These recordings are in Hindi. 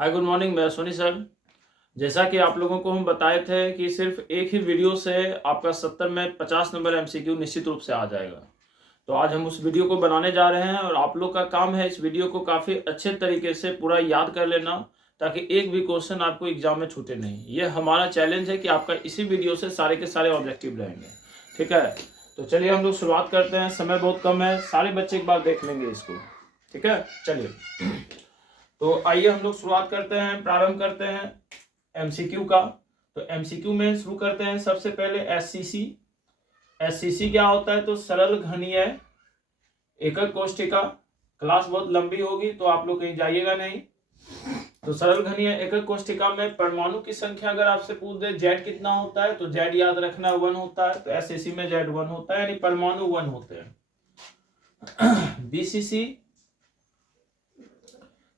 हाय गुड मॉर्निंग, मैं सोनी सर। जैसा कि आप लोगों को हम बताए थे कि सिर्फ एक ही वीडियो से आपका 70 में 50 नंबर एमसीक्यू निश्चित रूप से आ जाएगा। तो आज हम उस वीडियो को बनाने जा रहे हैं और आप लोग का काम है इस वीडियो को काफ़ी अच्छे तरीके से पूरा याद कर लेना, ताकि एक भी क्वेश्चन आपको एग्जाम में छूटे नहीं। ये हमारा चैलेंज है कि आपका इसी वीडियो से सारे के सारे ऑब्जेक्टिव रहेंगे। ठीक है, तो चलिए हम लोग शुरुआत करते हैं। समय बहुत कम है, सारे बच्चे एक बार देख लेंगे इसको। ठीक है, चलिए तो आइए हम लोग शुरुआत करते हैं, प्रारंभ करते हैं एमसीक्यू का। तो एमसीक्यू में शुरू करते हैं सबसे पहले एससीसी। एससीसी क्या होता है? तो सरल घनीय एकक कोष्ठिका। क्लास बहुत लंबी होगी तो आप लोग कहीं जाइएगा नहीं। तो सरल घनीय एकक कोष्ठिका में परमाणु की संख्या अगर आपसे पूछ दे जेड कितना होता है, तो जेड याद रखना 1 होता है। तो एससीसी में जेड 1 होता है, यानी परमाणु 1 होते हैं। बीसीसी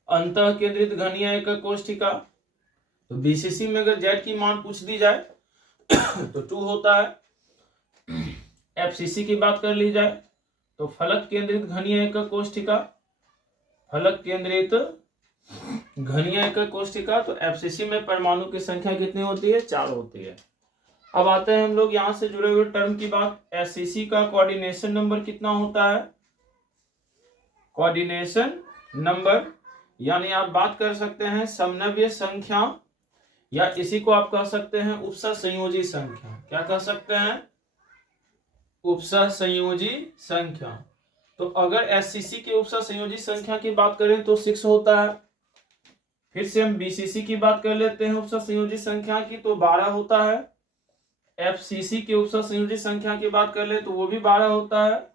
अंतः केंद्रित घनीय एकक कोष्ठिका। तो बीसीसी में अगर जेड की मान पूछ दी जाए तो 2 होता है। एफसीसी की बात कर ली जाए तो फलक केंद्रित घनीय एकक कोष्ठिका। फलक केंद्रित घनीय एकक कोष्ठिका। तो एफसीसी में परमाणु की संख्या कितनी होती है? 4 होती है। अब आते हैं हम लोग यहां से जुड़े हुए टर्म की बात। एससीसी का कोऑर्डिनेशन नंबर कितना होता है? कोऑर्डिनेशन नंबर, यानी आप बात कर सकते हैं समनव्य संख्या, या इसी को आप कह सकते हैं उपसह संयोजी संख्या। क्या कह सकते हैं? उपसह संयोजी संख्या। तो अगर एससीसी के उपसह संयोजी संख्या की बात करें तो 6 होता है। फिर से हम बीसीसी की बात कर लेते हैं उपसह संयोजी संख्या की, तो 12 होता है। एफसीसी के उपसह संयोजी संख्या की बात कर ले तो वो भी 12 होता है।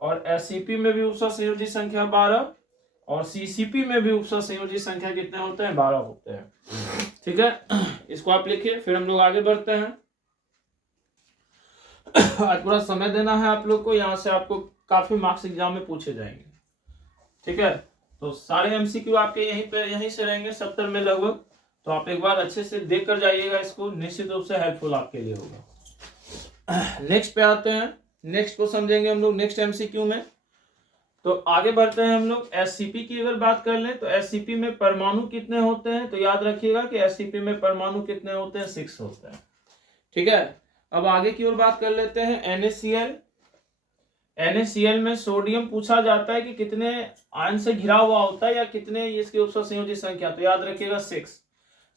और एससीपी में भी उपसह संयोजी संख्या 12, और सीसीपी में भी उपसह संयोजी संख्या कितने होते हैं? 12 होते हैं। ठीक है, इसको आप लिखिए, फिर हम लोग आगे बढ़ते हैं। आज पूरा समय देना है आप लोग को, यहाँ से आपको काफी मार्क्स एग्जाम में पूछे जाएंगे। ठीक है, तो सारे एमसीक्यू आपके यहीं से रहेंगे 70 में लगभग। तो आप एक बार अच्छे से देख कर जाइएगा, इसको निश्चित रूप से हेल्पफुल आपके लिए होगा। नेक्स्ट पे आते हैं, नेक्स्ट को समझेंगे हम लोग नेक्स्ट एमसीक्यू में। तो आगे बढ़ते हैं हम लोग। एससीपी की अगर बात कर लें तो एससीपी में परमाणु कितने होते हैं? तो याद रखिएगा कि एससीपी में परमाणु कितने होते हैं? 6 होते हैं। ठीक है, अब आगे की ओर बात कर लेते हैं NaCl। NaCl में सोडियम पूछा जाता है कि कितने आयन से घिरा हुआ होता है, या कितने इसके उपसह संयोजी संख्या। तो याद रखिएगा 6।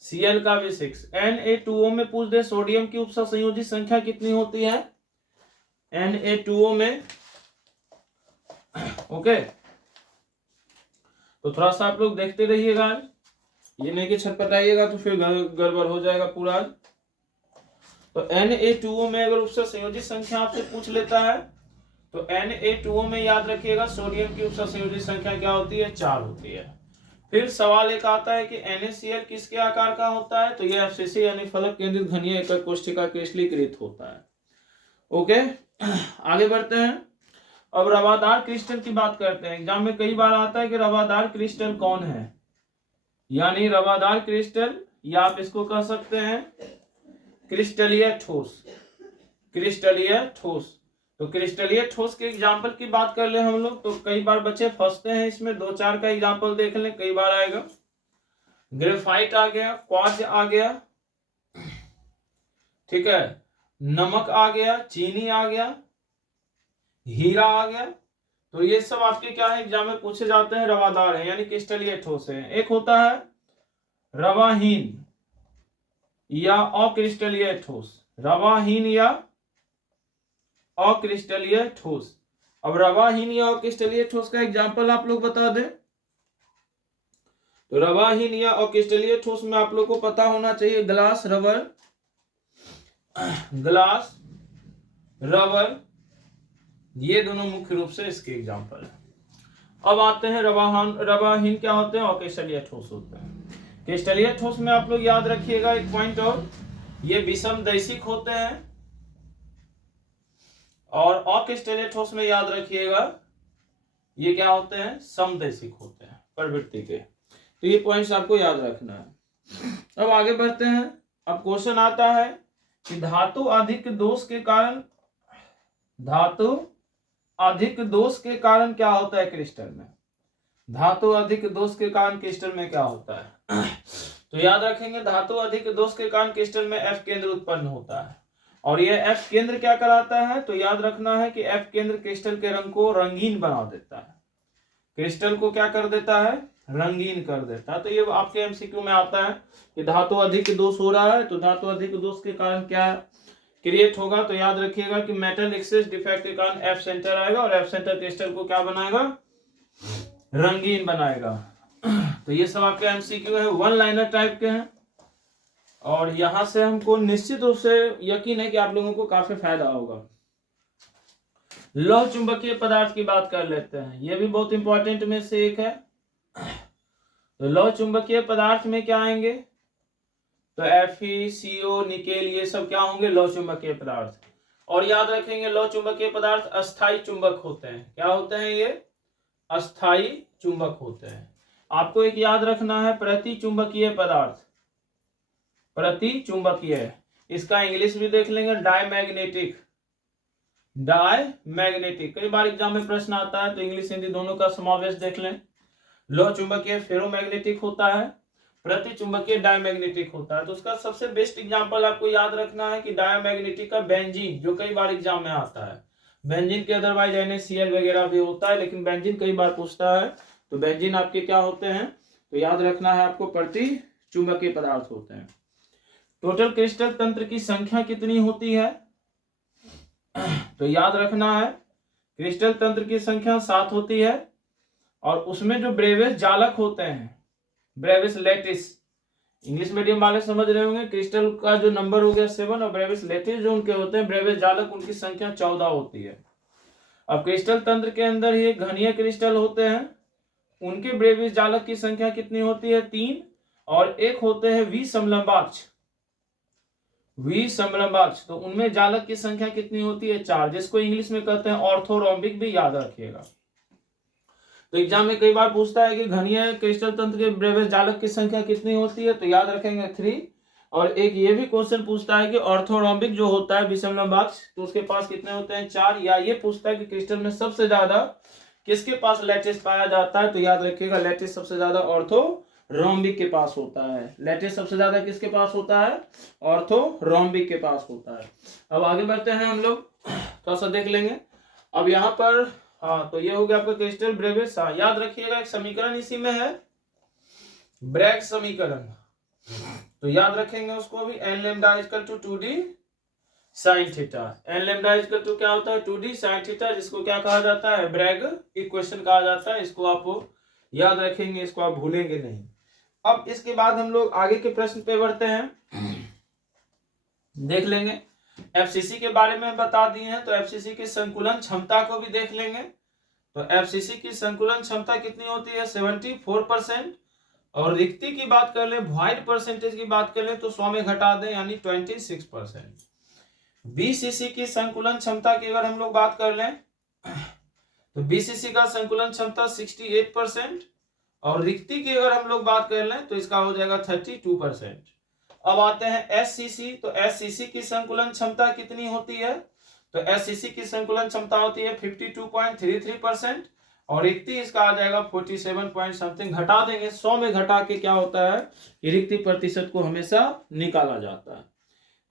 Cl का भी 6। Na2O में पूछ दे सोडियम की उपसह संयोजी संख्या कितनी होती है? Na2O में ओके, तो थोड़ा सा आप लोग देखते रहिएगा, ये नहीं कि छटपटाइएगा तो फिर गड़बड़ हो जाएगा पूरा। तो Na2O में अगर उपसह संयोजी संख्या आपसे पूछ लेता है तो Na2O में याद रखिएगा सोडियम की उपसह संयोजी संख्या क्या होती है? 4 होती है। फिर सवाल एक आता है कि NaCl किसके आकार का होता है? तो ये एफसीसी यानी फलक केंद्रित घनीय एकक कोष्ठिका क्रिस्टलीकृत होता है। ओके, आगे बढ़ते हैं। अब रवादार क्रिस्टल की बात करते हैं। एग्जाम में कई बार आता है कि रवादार क्रिस्टल कौन है, यानी रवादार क्रिस्टल, या आप इसको कह सकते हैं क्रिस्टलीय ठोस। क्रिस्टलीय ठोस, तो क्रिस्टलीय ठोस के एग्जाम्पल की बात कर ले हम लोग, तो कई बार बच्चे फंसते हैं इसमें। 2-4 का एग्जाम्पल देख लें, कई बार आएगा। ग्रेफाइट आ गया, क्वार्ट्ज आ गया, ठीक है, नमक आ गया, चीनी आ गया, हीरा आ गया। तो ये सब आपके क्या है? एग्जाम में पूछे जाते हैं, रवादार है यानी क्रिस्टलीय ठोस है। एक होता है रवाहीन या अक्रिस्टलीय ठोस। रवाहीन या अक्रिस्टलीय ठोस। अब रवाहीन या अक्रिस्टलीय ठोस का एग्जाम्पल आप लोग बता दें। तो रवाहीन या अक्रिस्टलीय ठोस में आप लोग को पता होना चाहिए ग्लास, रबर, ग्लास, रबर, ये दोनों मुख्य रूप से इसके एग्जाम्पल है। अब आते हैं रवाहीन क्या होते हैं? अक्रिस्टलीय ठोस होते हैं। क्रिस्टलीय ठोस में आप लोग याद रखिएगा एक पॉइंट और, ये विषमदैशिक होते हैं। और अक्रिस्टलीय ठोस में याद रखिएगा ये क्या होते हैं? समदैशिक होते हैं प्रवृत्ति के। तो ये पॉइंट्स आपको याद रखना है। अब आगे बढ़ते हैं। अब क्वेश्चन आता है कि धातु अधिक दोष के कारण, धातु अधिक दोष के कारण क्या होता है क्रिस्टल में? धातु अधिक दोष के कारण क्रिस्टल में क्या होता है? तो याद रखेंगे, धातु अधिक दोष के कारण क्रिस्टल में एफ केंद्र उत्पन्न होता है। और ये एफ केंद्र क्या कराता है? तो याद रखना है कि एफ केंद्र क्रिस्टल के रंग को रंगीन बना देता है। क्रिस्टल को क्या कर देता है? रंगीन कर देता है। तो ये आपके एमसीक्यू में आता है कि धातु अधिक दोष हो रहा है, तो धातु अधिक दोष के कारण क्या क्रिएट होगा? तो याद रखिएगा कि मेटल एक्सेस डिफेक्ट के कारण एफ सेंटर आएगा और एफ सेंटर क्रिस्टल को क्या बनाएगा? रंगीन बनाएगा। तो ये सब आपके एमसीक्यू है, वन लाइनर टाइप के हैं। और यहां से हमको निश्चित रूप से यकीन है कि आप लोगों को काफी फायदा होगा। लौह चुंबकीय पदार्थ की बात कर लेते हैं, यह भी बहुत इंपॉर्टेंट में से एक है। तो लौह चुंबकीय पदार्थ में क्या आएंगे? तो Fe, CO, निकेल, ये सब क्या होंगे? लौह चुंबकीय पदार्थ। और याद रखेंगे लौह चुंबकीय पदार्थ अस्थायी चुंबक होते हैं। क्या होते हैं? ये अस्थायी चुंबक होते हैं। आपको एक याद रखना है, प्रति चुंबकीय पदार्थ, प्रति चुंबकीय, इसका इंग्लिश भी देख लेंगे, डायमैग्नेटिक। डायमैग्नेटिक कई बार एग्जाम में प्रश्न आता है, तो इंग्लिश हिंदी दोनों का समावेश देख लें। लौह चुंबकीय फेरोमैग्नेटिक होता है, प्रति चुंबकीय डायमैग्नेटिक होता है। तो उसका सबसे बेस्ट एग्जांपल आपको याद रखना है कि डायमैग्नेटिक का बेंजीन, जो कई बार एग्जाम में आता है। बेंजीन के अदरवाइज NaCl वगैरह भी होता है, लेकिन बेंजीन कई बार पूछता है। तो बेंजीन आपके क्या होते हैं? तो याद रखना है आपको, प्रति चुंबकीय पदार्थ होते हैं। टोटल क्रिस्टल तंत्र की संख्या कितनी होती है? तो याद रखना है, क्रिस्टल तंत्र की संख्या 7 होती है। और उसमें जो ब्रेविस जालक होते हैं, ब्रेविस लेटिस, इंग्लिश मीडियम वाले समझ रहे होंगे, क्रिस्टल का जो नंबर हो गया 7 और ब्रेविस लेटिस जो उनके होते हैं, ब्रेविस जालक, उनकी संख्या 14 होती है। अब क्रिस्टल तंत्र के अंदर ही घनीय क्रिस्टल होते हैं, उनके ब्रेविस जालक की संख्या कितनी होती है? 3। और एक होते हैं विसमलंबाक्ष, विसमलंबाक्ष, तो उनमें जालक की संख्या कितनी होती है? 4, जिसको इंग्लिश में कहते हैं ऑर्थोरोम्बिक, भी याद रखिएगा। तो एग्जाम में कई बार पूछता है कि घनीय क्रिस्टल तंत्र के ब्रेविस जालक की संख्या कितनी होती है? तो याद रखेंगे 3। और एक ये भी क्वेश्चन पूछता है कि ऑर्थोरोम्बिक जो होता है विसमलंबाक्ष, तो उसके पास कितने होते हैं? 4। या ये पूछता है कि क्रिस्टल में सबसे ज्यादा किसके पास लैटिस पाया जाता है? तो याद रखिएगा लैटिस सबसे ज्यादा ऑर्थोरोम्बिक के पास होता है। लैटिस सबसे ज्यादा किसके पास होता है? ऑर्थोरोम्बिक के पास होता है। अब आगे बढ़ते हैं हम लोग, थोड़ा सा देख लेंगे। अब यहाँ पर हाँ, तो ये हो गया आपका क्रिस्टल ब्रेविस। हाँ, याद रखिएगा एक समीकरण इसी में है, ब्रैग समीकरण। तो याद रखेंगे उसको भी, n lambda equal to 2d sin theta. n lambda equal to क्या होता है? 2d sin थीटा, जिसको क्या कहा जाता है? ब्रैग इक्वेशन कहा जाता है। इसको आप याद रखेंगे, इसको आप भूलेंगे नहीं। अब इसके बाद हम लोग आगे के प्रश्न पे बढ़ते हैं, देख लेंगे। एफसीसी के बारे में बता दिए हैं, तो एफसीसी की संकुलन क्षमता को भी देख लेंगे। तो एफसीसी की संकुलन क्षमता कितनी होती है? 74%। और रिक्ति की बात कर ले, वॉइड परसेंटेज की बात कर ले, तो 100 में घटा दें, यानी 26%। बीसीसी की संकुलन क्षमता की अगर हम लोग बात कर लें, तो बीसीसी का संकुलन क्षमता 68%। और रिक्ति की अगर हम लोग बात कर लें, तो इसका हो जाएगा 32%। अब आते हैं एससीसी। तो एससीसी की संकुलन क्षमता कितनी होती है? तो एससीसी की संकुलन क्षमता होती है 52.33%। और रिक्ति इसका आ जाएगा 47 पॉइंट समथिंग। घटा देंगे, 100 में घटा के क्या होता है कि रिक्ति प्रतिशत को हमेशा निकाला जाता है।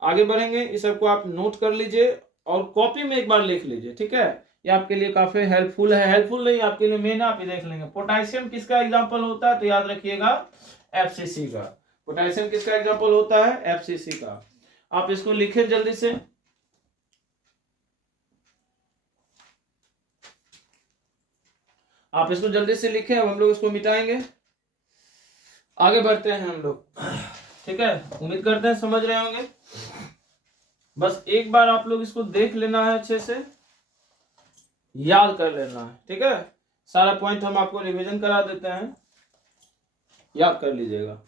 आगे बढ़ेंगे, इस सबको आप नोट कर लीजिए और कॉपी में एक बार लिख लीजिए, ठीक है? ये आपके लिए काफी हेल्पफुल है। हेल्पफुल नहीं, आपके लिए मेन, आप ये देख लेंगे। पोटेशियम किसका एग्जाम्पल होता है? तो याद रखिएगा एफसीसी का। पोटेशियम किसका एग्जाम्पल होता है? एफसीसी का। आप इसको लिखे जल्दी से। आप इसको जल्दी से लिखें, अब हम लोग इसको मिटाएंगे। आगे बढ़ते हैं हम लोग, ठीक है? उम्मीद करते हैं समझ रहे होंगे। बस एक बार आप लोग इसको देख लेना है, अच्छे से याद कर लेना है, ठीक है? सारा पॉइंट हम आपको रिवीजन करा देते हैं, याद कर लीजिएगा।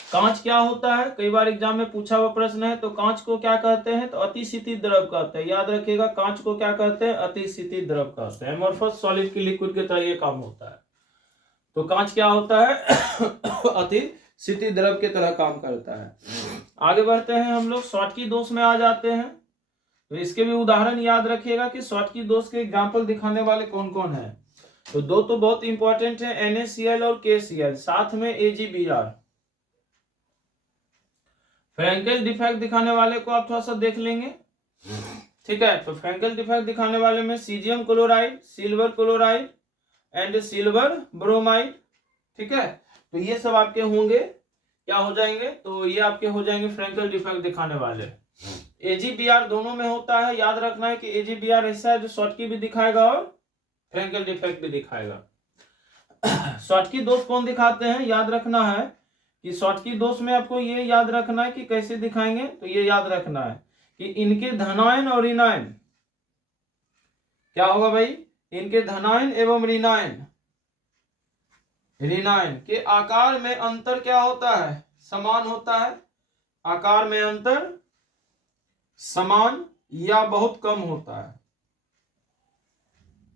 कांच क्या होता है? कई बार एग्जाम में पूछा हुआ प्रश्न है। तो कांच को क्या कहते हैं? तो अतिशीतित द्रव कहते हैं। याद रखिएगा, कांच को क्या कहते हैं? अतिशीतित द्रव कहते हैं। एमोर्फस सॉलिड की लिक्विड की तरह ये काम होता है। तो कांच क्या होता है? अतिशीतित द्रव की तरह काम करता है। आगे बढ़ते हैं हम लोग, शॉटकी दोष में आ जाते हैं। तो इसके भी उदाहरण याद रखिएगा कि शॉटकी दोष के एग्जाम्पल दिखाने वाले कौन कौन है। तो दो तो बहुत इंपॉर्टेंट है, NaCl और KCl, साथ में AgBr। फ्रैंकेल डिफेक्ट दिखाने वाले को आप थोड़ा सा देख लेंगे, ठीक है। तो फ्रैंकेल डिफेक्ट दिखाने वाले में caesium chloride, silver chloride and silver bromide, ठीक है। तो ये सब आपके होंगे, क्या हो जाएंगे, तो ये आपके हो जाएंगे फ्रैंकेल डिफेक्ट दिखाने वाले। AgBr दोनों में होता है, याद रखना है कि AgBr ऐसा है जो शॉर्टकी भी दिखाएगा और फ्रैंकेल डिफेक्ट भी दिखाएगा। शॉर्टकी दोष कौन दिखाते हैं, याद रखना है कि शॉर्टकी दोष में आपको ये याद रखना है कि कैसे दिखाएंगे, तो ये याद रखना है कि इनके धनायन और ऋणायन, क्या होगा भाई, इनके धनायन एवं ऋणायन के आकार में अंतर क्या होता है, समान होता है। आकार में अंतर समान या बहुत कम होता है,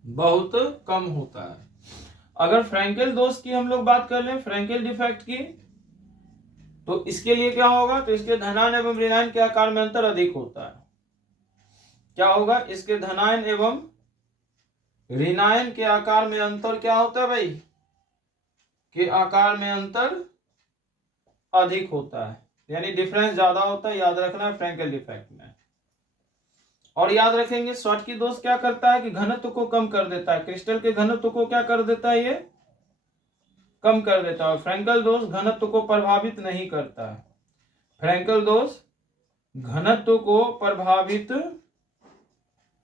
बहुत कम होता है। अगर फ्रैंकेल दोष की हम लोग बात कर लें, फ्रैंकेल डिफेक्ट की, तो इसके लिए क्या होगा, तो इसके धनायन एवं ऋणायन के आकार में अंतर अधिक होता है। क्या होगा, इसके धनायन एवं ऋणायन के आकार में अंतर क्या होता है भाई, के आकार में अंतर अधिक होता है, यानी डिफरेंस ज्यादा होता है, याद रखना है फ्रैंकेल डिफेक्ट में। और याद रखेंगे शॉर्टकी दोष क्या करता है कि घनत्व को कम कर देता है, क्रिस्टल के घनत्व को क्या कर देता है, ये कम कर देता है। और फ्रैंकेल दोष घनत्व को प्रभावित नहीं करता है, फ्रैंकेल दोष घनत्व को प्रभावित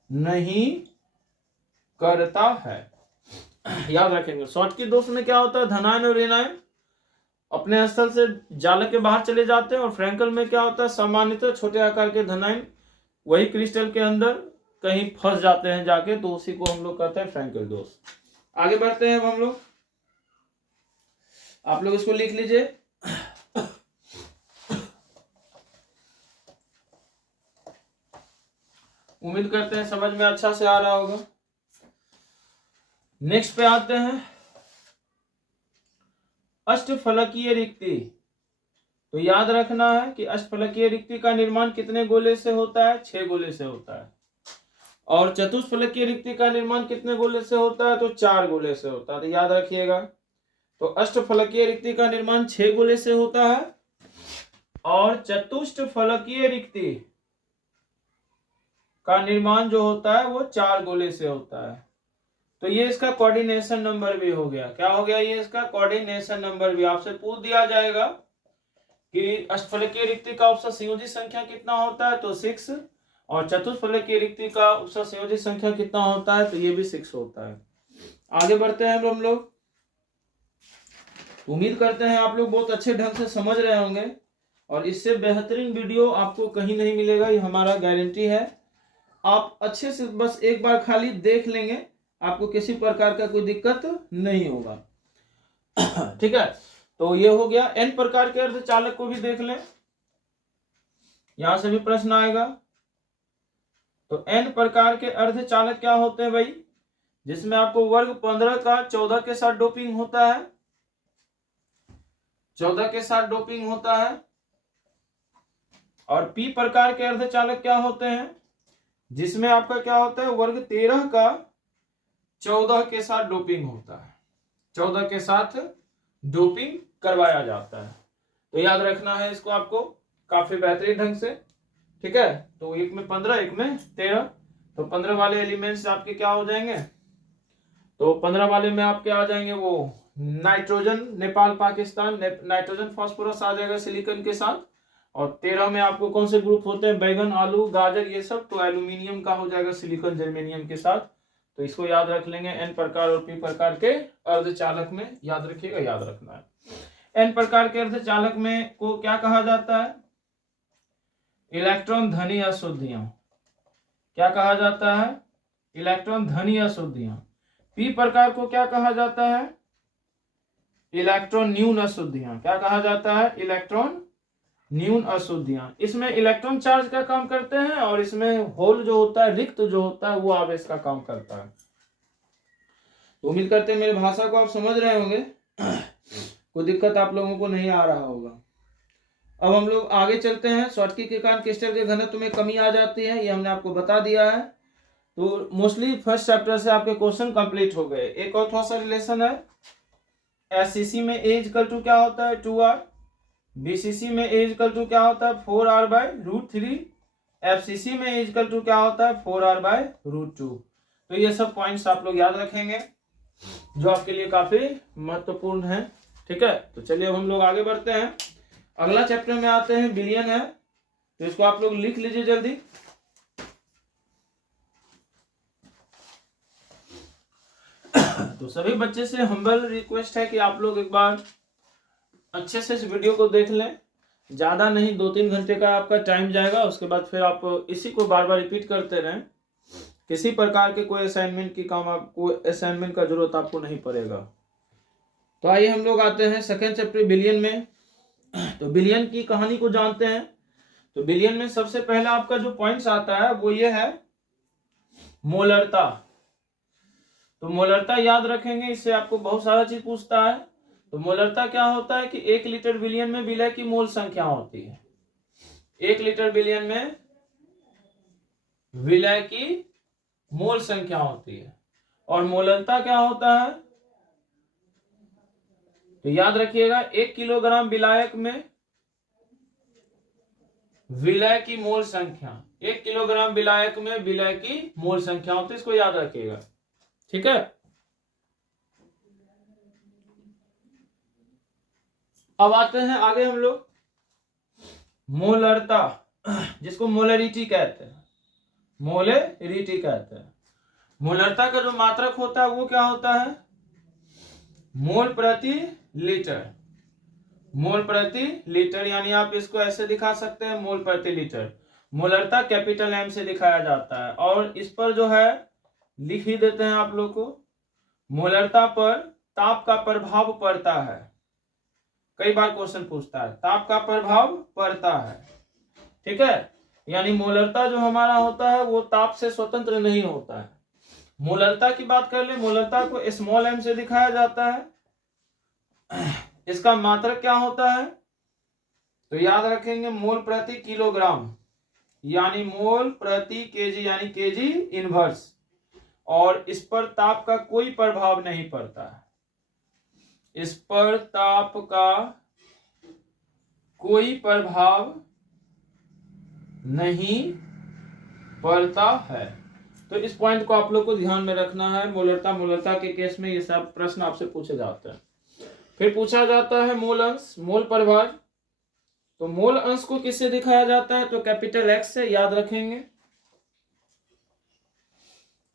नहीं करता है, याद रखेंगे। शॉर्टकी दोष में क्या होता है, धनायन और ऋणायन अपने स्थल से जालक के बाहर चले जाते हैं, और फ्रैंकेल में क्या होता है, सामान्यतः छोटे आकार के धनायन वही क्रिस्टल के अंदर कहीं फंस जाते हैं जाके, तो उसी को हम लोग कहते हैं फ्रैंकेल दोष। आगे बढ़ते हैं हम लोग, आप लोग इसको लिख लीजिए। उम्मीद करते हैं समझ में अच्छा से आ रहा होगा। नेक्स्ट पे आते हैं, अष्टफलकीय रिक्ति। तो याद रखना है कि अष्टफलकीय रिक्ति का निर्माण कितने गोले से होता है, 6 गोले से होता है। और चतुष्फलकीय रिक्ति का निर्माण कितने गोले से होता है, तो 4 गोले से होता है। तो याद रखिएगा, तो अष्टफलकीय रिक्ति का निर्माण 6 गोले से होता है, और चतुष्फलकीय रिक्ति का निर्माण जो होता है वो 4 गोले से होता है। तो ये इसका कोऑर्डिनेशन नंबर भी हो गया, क्या हो गया, ये इसका कोऑर्डिनेशन नंबर भी आपसे पूछ दिया जाएगा कि अष्टफलकीय रिक्ति का उपसर्ग संयोजी संख्या कितना होता है, तो 6, और चतुष्फलकीय रिक्ति का उपसर्ग संयोजी संख्या कितना होता है, तो ये भी 6 होता है। आगे बढ़ते हैं हम लोग। उम्मीद करते हैं आप लोग बहुत अच्छे ढंग से समझ रहे होंगे, और इससे बेहतरीन वीडियो आपको कहीं नहीं मिलेगा, ये हमारा गारंटी है। आप अच्छे से बस एक बार खाली देख लेंगे, आपको किसी प्रकार का कोई दिक्कत नहीं होगा, ठीक है। तो ये हो गया। n प्रकार के अर्धचालक को भी देख लें, यहां से भी प्रश्न आएगा। तो n प्रकार के अर्धचालक क्या होते हैं भाई, जिसमें आपको वर्ग 15 का 14 के साथ डोपिंग होता है, 14 के साथ डोपिंग होता है। और p प्रकार के अर्धचालक क्या होते हैं, जिसमें आपका क्या होता है, वर्ग 13 का 14 के साथ डोपिंग होता है, 14 के साथ डोपिंग करवाया जाता है। तो याद रखना है इसको आपको काफी बेहतरीन ढंग से, ठीक है। तो एक में 15, एक में 13, तो 15 वाले एलिमेंट्स आपके क्या हो जाएंगे, तो 15 वाले में आपके आ जाएंगे वो nitrogen Nepal Pakistan, nitrogen phosphorus आ जाएगा सिलिकॉन के साथ। और 13 में आपको कौन से ग्रुप होते हैं, बैगन आलू गाजर ये सब, तो एल्यूमिनियम का हो जाएगा सिलिकॉन जर्मेनियम के साथ। तो इसको याद रख लेंगे, n प्रकार और p प्रकार के अर्धचालक में, याद रखिएगा, याद रखना है। n प्रकार के अर्धचालक में को क्या कहा जाता है, इलेक्ट्रॉन धनी अशुद्धियां, क्या कहा जाता है, इलेक्ट्रॉन धनी अशुद्धियां। p प्रकार को क्या कहा जाता है, इलेक्ट्रॉन न्यून अशुद्धियां, क्या कहा जाता है, इलेक्ट्रॉन न्यून अशुद्धियां। इसमें इलेक्ट्रॉन चार्ज का काम करते हैं, और इसमें होल जो होता है, रिक्त जो होता है, वो आवेश का काम करता है। तो उम्मीद करते हैं मेरी भाषा को आप समझ रहे होंगे, कोई दिक्कत आप लोगों को नहीं आ रहा होगा। अब हम लोग आगे चलते हैं। शॉर्टकी के कारण क्रिस्टल के घनत्व में कमी आ जाती है, ये हमने आपको बता दिया है। तो मोस्टली फर्स्ट चैप्टर से आपके क्वेश्चन कंप्लीट हो गए। एक और थोड़ा सा रिलेशन है, एससीसी में ए इक्वल टू क्या होता है 2r, बीसीसी में ए इक्वल टू क्या होता है 4r/√3, एफसीसी में ए इक्वल टू क्या होता है 4r/√2। तो ये सब पॉइंट्स आप लोग याद रखेंगे जो आपके लिए काफी महत्वपूर्ण है। ठीक है, तो चलिए अब हम लोग आगे बढ़ते हैं। अगला चैप्टर में आते हैं, बिलियन है, तो इसको आप लोग लिख लीजिए जल्दी। तो सभी बच्चे से हम्बल रिक्वेस्ट है कि आप लोग एक बार अच्छे से इस वीडियो को देख लें। ज़्यादा नहीं, 2-3 घंटे का आपका टाइम जाएगा, उसके बाद फिर आप इसी को बार बार रिपीट करते रहें। किसी प्रकार के कोई असाइनमेंट की काम आपको, असाइनमेंट का जरूरत आपको नहीं पड़ेगा। तो आइए हम लोग आते हैं सेकेंड चैप्टर बिलियन में। तो बिलियन की कहानी को जानते हैं। तो बिलियन में सबसे पहला आपका जो पॉइंट्स आता है वो ये है मोलरता। तो मोलरता याद रखेंगे, इससे आपको बहुत सारा चीज पूछता है। तो मोलरता क्या होता है कि 1 लीटर बिलियन में विलय की मोल संख्या होती है। 1 लीटर बिलियन में विलय की मोल संख्या होती है। और मोलरता क्या होता है, तो याद रखिएगा 1 किलोग्राम विलायक में विलय की मोल संख्या, 1 किलोग्राम विलायक में विलय की मोल संख्या होती है, इसको याद रखिएगा। ठीक है, अब आते हैं आगे हम लोग मोलरता, जिसको मोलरिटी कहते हैं, मोलरिटी कहते हैं। मोलरता का जो मात्रक होता है वो क्या होता है, मोल प्रति लीटर। मोल प्रति लीटर, यानी आप इसको ऐसे दिखा सकते हैं, मोल प्रति लीटर। मोलरता कैपिटल एम से दिखाया जाता है, और इस पर जो है लिख ही देते हैं आप लोग को, मोलरता पर ताप का प्रभाव पड़ता है। कई बार क्वेश्चन पूछता है ताप का प्रभाव पड़ता है। ठीक है, यानी मोलरता जो हमारा होता है वो ताप से स्वतंत्र नहीं होता है। मोलरता की बात कर ले, मोलरता को स्मॉल एम से दिखाया जाता है। इसका मात्रक क्या होता है, तो याद रखेंगे मोल प्रति किलोग्राम, यानी मोल प्रति केजी, यानी केजी इनवर्स। और इस पर ताप का कोई प्रभाव नहीं पड़ता है, इस पर ताप का कोई प्रभाव नहीं पड़ता है। तो इस पॉइंट को आप लोग को ध्यान में रखना है। मोलरता के केस में ये सब प्रश्न आपसे पूछे जाते हैं। फिर पूछा जाता है मोल अंश, मोल प्रभार। तो मोल अंश को किससे दिखाया जाता है, तो कैपिटल एक्स से, याद रखेंगे।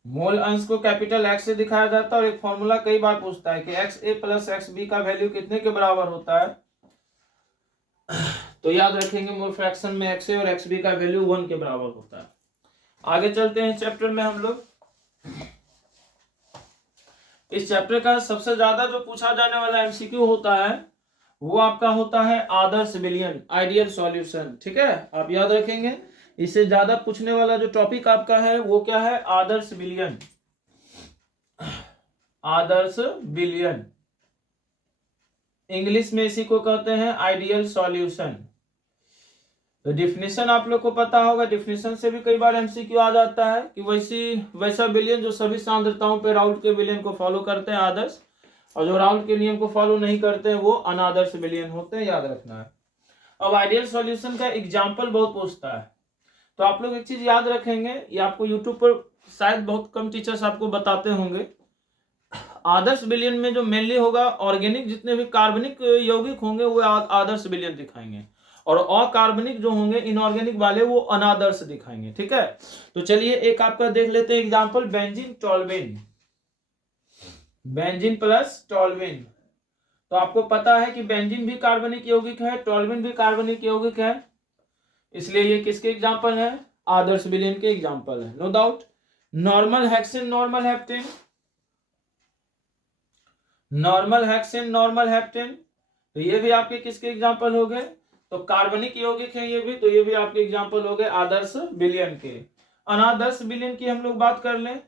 मोल अंश को कैपिटल एक्स से दिखाया जाता है। और एक फॉर्मूला कई बार पूछता है कि एक्स ए प्लस एक्स बी का वैल्यू कितने के बराबर होता है, तो याद रखेंगे मोल फ्रैक्शन में एक्स ए और एक्स बी का वैल्यू 1 के बराबर होता है। आगे चलते हैं चैप्टर में हम लोग। इस चैप्टर का सबसे ज्यादा जो पूछा जाने वाला एमसीक्यू होता है वो आपका होता है आदर्श बिलियन, आइडियल सॉल्यूशन। ठीक है, आप याद रखेंगे। इससे ज्यादा पूछने वाला जो टॉपिक आपका है वो क्या है, आदर्श बिलियन। आदर्श बिलियन, इंग्लिश में इसी को कहते हैं आइडियल सॉल्यूशन। तो डिफिनेशन आप लोग को पता होगा, डिफिनेशन से भी कई बार एमसीक्यू आ जाता है कि वैसा बिलियन जो सभी सांद्रताओं पे राउल्ट के बिलियन को फॉलो करते हैं, आदर्श, और जो राउल्ट के नियम को फॉलो नहीं करते हैं वो अनादर्श बिलियन होते हैं, याद रखना है। अब आइडियल सॉल्यूशन का एग्जांपल बहुत पूछता है, तो आप लोग एक चीज याद रखेंगे, ये आपको यूट्यूब पर शायद बहुत कम टीचर्स आपको बताते होंगे। आदर्श बिलियन में जो मेनली होगा ऑर्गेनिक, जितने भी कार्बनिक यौगिक होंगे वो आदर्श बिलियन दिखाएंगे, और अकार्बनिक जो होंगे इनऑर्गेनिक वाले वो अनादर्श दिखाएंगे। ठीक है, तो चलिए एक आपका देख लेते हैं एग्जांपल, बेंजीन टॉल्वेन, बेंजीन प्लस टॉल्वेन। तो आपको पता है कि बेंजीन भी कार्बनिक यौगिक है, टॉल्वेन भी कार्बनिक यौगिक है, इसलिए ये किसके एग्जांपल है, आदर्श बिलियन के एग्जांपल है, no doubt. Normal hexane, normal heptane, normal hexane, normal heptane, तो ये भी आपके किसके एग्जांपल हो गए, तो कार्बनिक यौगिक है ये भी, तो ये भी आपके एग्जांपल हो गए आदर्श बिलियन के। अनादर्श बिलियन की हम लोग बात कर लें,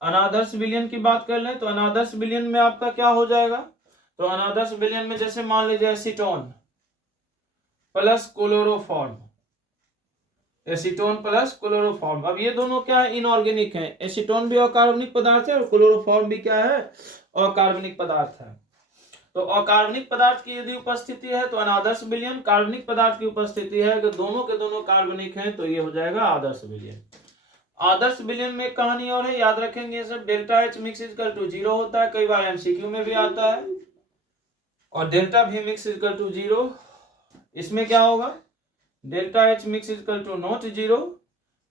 अनादर्श बिलियन की बात कर लें, तो अनादर्श बिलियन में आपका क्या हो जाएगा, तो अनादर्श बिलियन में जैसे मान लीजिए acetone plus chloroform, acetone plus chloroform. अब ये दोनों क्या है, इनऑर्गेनिक है। एसीटोन भी अकार्बनिक पदार्थ है और क्लोरोफॉर्म भी क्या है, अकार्बनिक पदार्थ है। तो अकार्बनिक पदार्थ की यदि उपस्थिति है तो अनादर्श विलयन, कार्बनिक पदार्थ की उपस्थिति है कि दोनों के दोनों कार्बनिक हैं तो ये हो जाएगा आदर्श विलयन। आदर्श विलयन में कहानी और है, याद रखेंगे सब। Delta H mix equal to 0 होता है, कई बार एमसीक्यू में भी आता है। और डेल्टा भी मिक्स इक्वल टू 0, इसमें क्या होगा, delta H mix equal to not 0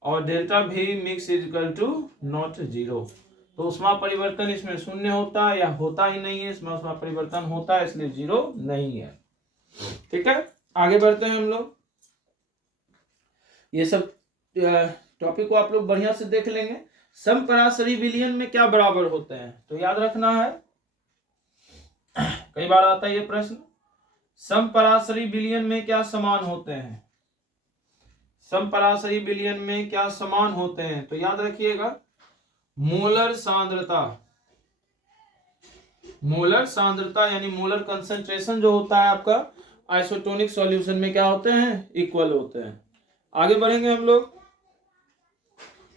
और डेल्टा भी मिक्स इक्वल टू नॉट 0। तो ऊष्मा परिवर्तन इसमें शून्य होता है या होता ही नहीं है, इसमें ऊष्मा परिवर्तन होता है इसलिए 0 नहीं है। ठीक है, आगे बढ़ते हैं हम लोग। ये सब टॉपिक को आप लोग बढ़िया से देख लेंगे। समपराशरी विलयन में क्या बराबर होते हैं, तो याद रखना है, कई बार आता है ये प्रश्न, समपराशरी विलयन में क्या समान होते हैं, समपराशरी विलयन में क्या समान होते हैं। तो याद रखिएगा, मोलर सांद्रता, मोलर सांद्रता यानी मोलर कंसंट्रेशन जो होता है आपका आइसोटोनिक सॉल्यूशन में क्या होते हैं, इक्वल होते हैं। आगे बढ़ेंगे हम लोग,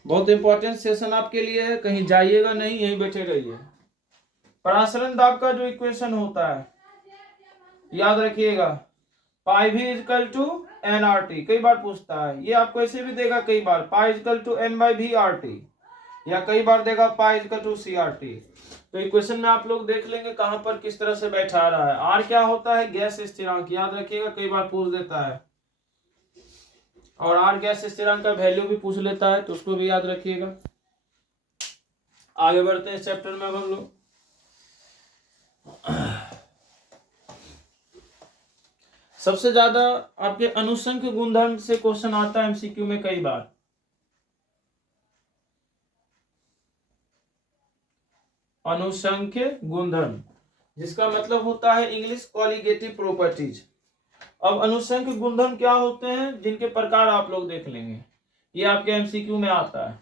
बहुत इंपॉर्टेंट सेशन आपके लिए है, कहीं जाइएगा नहीं, यहीं बैठे रहिए। परासरण दाब का जो इक्वेशन होता है याद रखिएगा, पाई भी equal to N R T, कई बार पूछता है ये, आपको ऐसे भी देगा कई बार, pi equal to N by V R T, या कई बार देगा pi equal to C R T. तो इक्वेशन में आप लोग देख लेंगे कहां पर किस तरह से बैठा रहा है। आर क्या होता है, गैस स्थिरांक, याद रखिएगा, कई बार पूछ देता है। और आर गैस स्थिरांक का वैल्यू भी पूछ लेता है, तो उसको भी याद रखिएगा। आगे बढ़ते हैं इस चैप्टर में अब हम लोग। सबसे ज्यादा आपके अनुसंख्य गुणधर्म से क्वेश्चन आता है एमसीक्यू में कई बार। अनुसंख्य गुणधर्म जिसका मतलब होता है इंग्लिश कॉलिगेटिव प्रॉपर्टीज। अब अनुसंख्य गुणधर्म क्या होते हैं, जिनके प्रकार आप लोग देख लेंगे, ये आपके एमसीक्यू में आता है।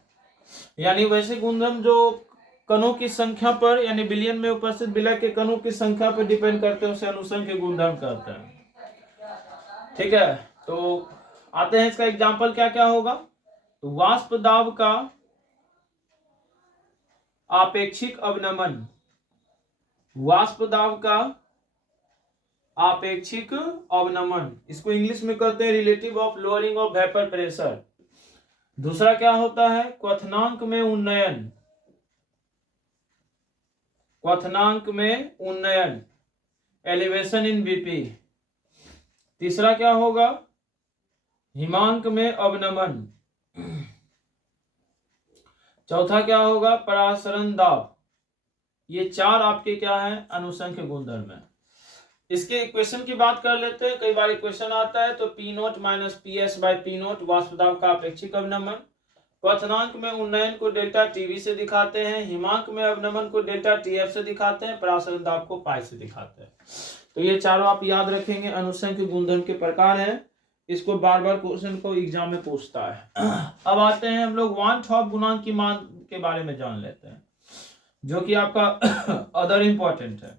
यानी वैसे गुणधर्म जो कणों की संख्या पर, यानी विलयन में उपस्थित विलय के कणों की संख्या पर डिपेंड करते हैं, उसे अनुसंख्य गुणधर्म कहते हैं। ठीक है, तो आते हैं इसका एग्जाम्पल क्या क्या होगा। तो वाष्प दाब का आपेक्षिक अवनमन, वाष्प दाब का आपेक्षिक अवनमन, इसको इंग्लिश में कहते हैं relative of lowering of vapour pressure. दूसरा क्या होता है, क्वथनांक में उन्नयन, क्वथनांक में उन्नयन, एलिवेशन इन बीपी। तीसरा क्या होगा, हिमांक में अवनमन। चौथा क्या होगा, परासरण दाब। ये चार आपके क्या है, अनुसंख्य गुणधर्म है। इसके इक्वेशन की बात कर लेते हैं, कई बार इक्वेशन आता है। तो P note minus P S by P note वाष्प दाब का अपेक्षिक अवनमन। क्वथनांक में उन्नयन को डेल्टा टीवी से दिखाते हैं, हिमांक में अवनमन को डेल्टा टीएफ से दिखाते हैं, परासरण दाब को पाई से दिखाते हैं। तो ये चारों आप याद रखेंगे, अनुसंख्य गुणधर्म के प्रकार हैं। इसको बार बार क्वेश्चन को एग्जाम में पूछता है। अब आते हैं हम लोग वान टॉप गुणांक की मान के बारे में जान लेते हैं, जो कि आपका अदर इंपॉर्टेंट है।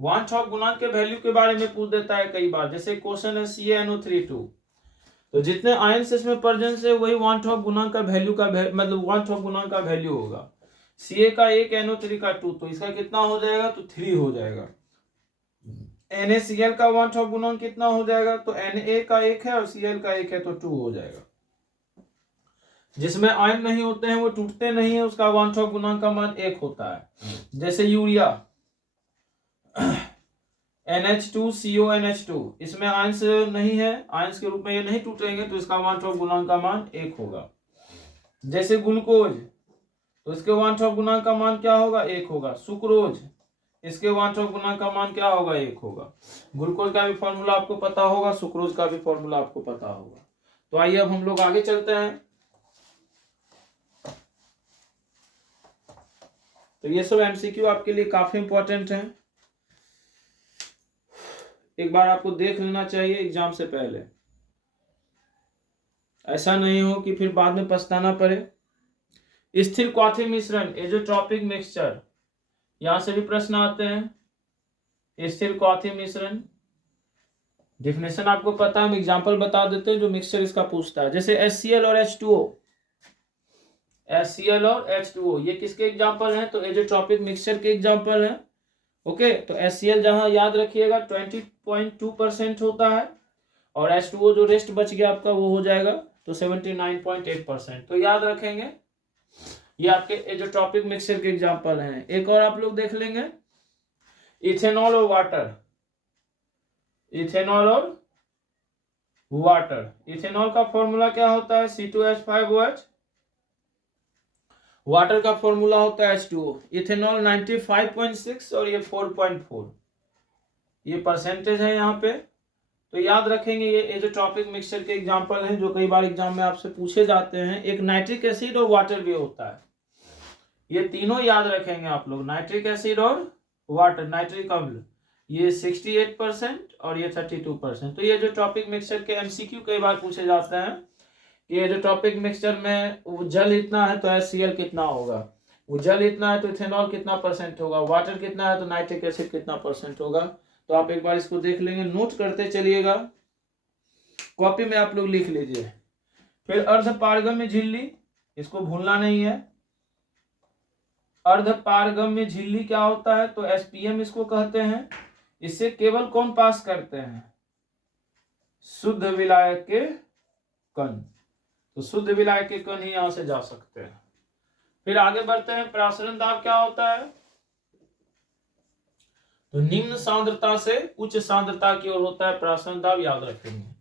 वान टॉप गुणांक के वैल्यू के बारे में पूछ देता है कई बार। जैसे क्वेश्चन है CaNO3 तो जितने आयंस इसमें प्रेजेंस है वही वान टॉप गुणांक का वैल्यू का मतलब वान टॉप गुणांक का वैल्यू होगा। Ca का 1 NO3 का 2, तो इसका कितना हो जाएगा, तो 3 हो जाएगा। NaCl का वान टॉप गुणांक कितना हो जाएगा, तो Na का 1 है और Cl का 1 है, तो 2 हो जाएगा। जिसमें आयन नहीं होते हैं वो टूटते नहीं है, उसका वान टॉप गुणांक का मान 1 होता है। जैसे यूरिया NH2CONH2, इसमें आयंस नहीं है, आयंस के रूप में ये नहीं टूटेंगे, तो इसका वान टॉप गुणांक का मान 1 होगा। जैसे ग्लूकोज, तो इसके वान टॉप गुणांक का मान क्या होगा, 1 होगा। सुक्रोज, इसके वान टॉप गुणांक का मान क्या होगा, 1 होगा। ग्लूकोज का भी फॉर्मूला आपको पता होगा, सुक्रोज का भी फॉर्मूला आपको पता होगा। तो आइए अब हम लोग आगे चलते हैं। तो ये सब एमसीक्यू आपके लिए काफी इंपॉर्टेंट है, एक बार आपको देख लेना चाहिए एग्जाम से पहले, ऐसा नहीं हो कि फिर बाद में पछताना पड़े। स्थिर क्वाथी मिश्रण, एजोट्रॉपिक मिक्सचर, यहां से भी प्रश्न आते हैं। स्थिर क्वाथी मिश्रण डिफिनेशन आपको पता है, हम एग्जांपल बता देते हैं जो मिक्सचर इसका पूछता है। जैसे HCl और H2O, HCl और H2O ये किसके एग्जांपल हैं? तो एजेट्रोपिक मिक्सचर के एग्जांपल हैं। ओके, तो HCl जहां याद रखिएगा 20.2% होता है, और H2O जो रेस्ट बच गया आपका वो हो जाएगा तो 79.8%। तो याद रखेंगे, ये आपके एजेट्रोपिक मिक्सचर के एग्जांपल हैं। एक और आप लोग देख लेंगे, इथेनॉल और वाटर। इथेनॉल और वाटर, इथेनॉल का फॉर्मूला क्या होता है? C2H5OH। वाटर का फॉर्मूला होता है H2O। इथेनॉल 95.6 और ये 4.4, ये परसेंटेज है यहाँ पे। तो याद रखेंगे, ये एजेट्रोपिक मिक्सचर के एग्जांपल हैं जो कई बार एग्जाम में आपसे पूछे जाते हैं। एक नाइट्रिक एसिड और वाटर भी होता है, ये तीनों याद रखेंगे आप लोग, नाइट्रिक एसिड और वाटर, नाइट्रिक अम्ल, ये 68% और ये 32%। तो ये जो टॉपिक मिक्सचर के MCQ कई बार पूछे जाते हैं कि ये जो टॉपिक मिक्सचर में वो जल इतना है तो HCl कितना होगा, वो जल इतना है तो इथेनॉल कितना % होगा, वाटर कितना है तो नाइट्रिक एसिड कितना % होगा। तो आप एक बार इसको देख लेंगे, नोट करते चलिएगा, कॉपी में आप लोग लिख लीजिए। फिर अर्धपारगम्य झिल्ली, इसको भूलना नहीं है। अर्धपारगम्य झिल्ली क्या होता है? तो SPM इसको कहते हैं। इससे केवल कौन पास करते हैं? शुद्ध विलायक के कण। तो शुद्ध विलायक के कण ही यहां से जा सकते हैं। फिर आगे बढ़ते हैं, प्रासरण दाब क्या होता है? तो निम्न सांद्रता से उच्च सांद्रता की ओर होता है प्रासरण दाब, याद रखेंगे।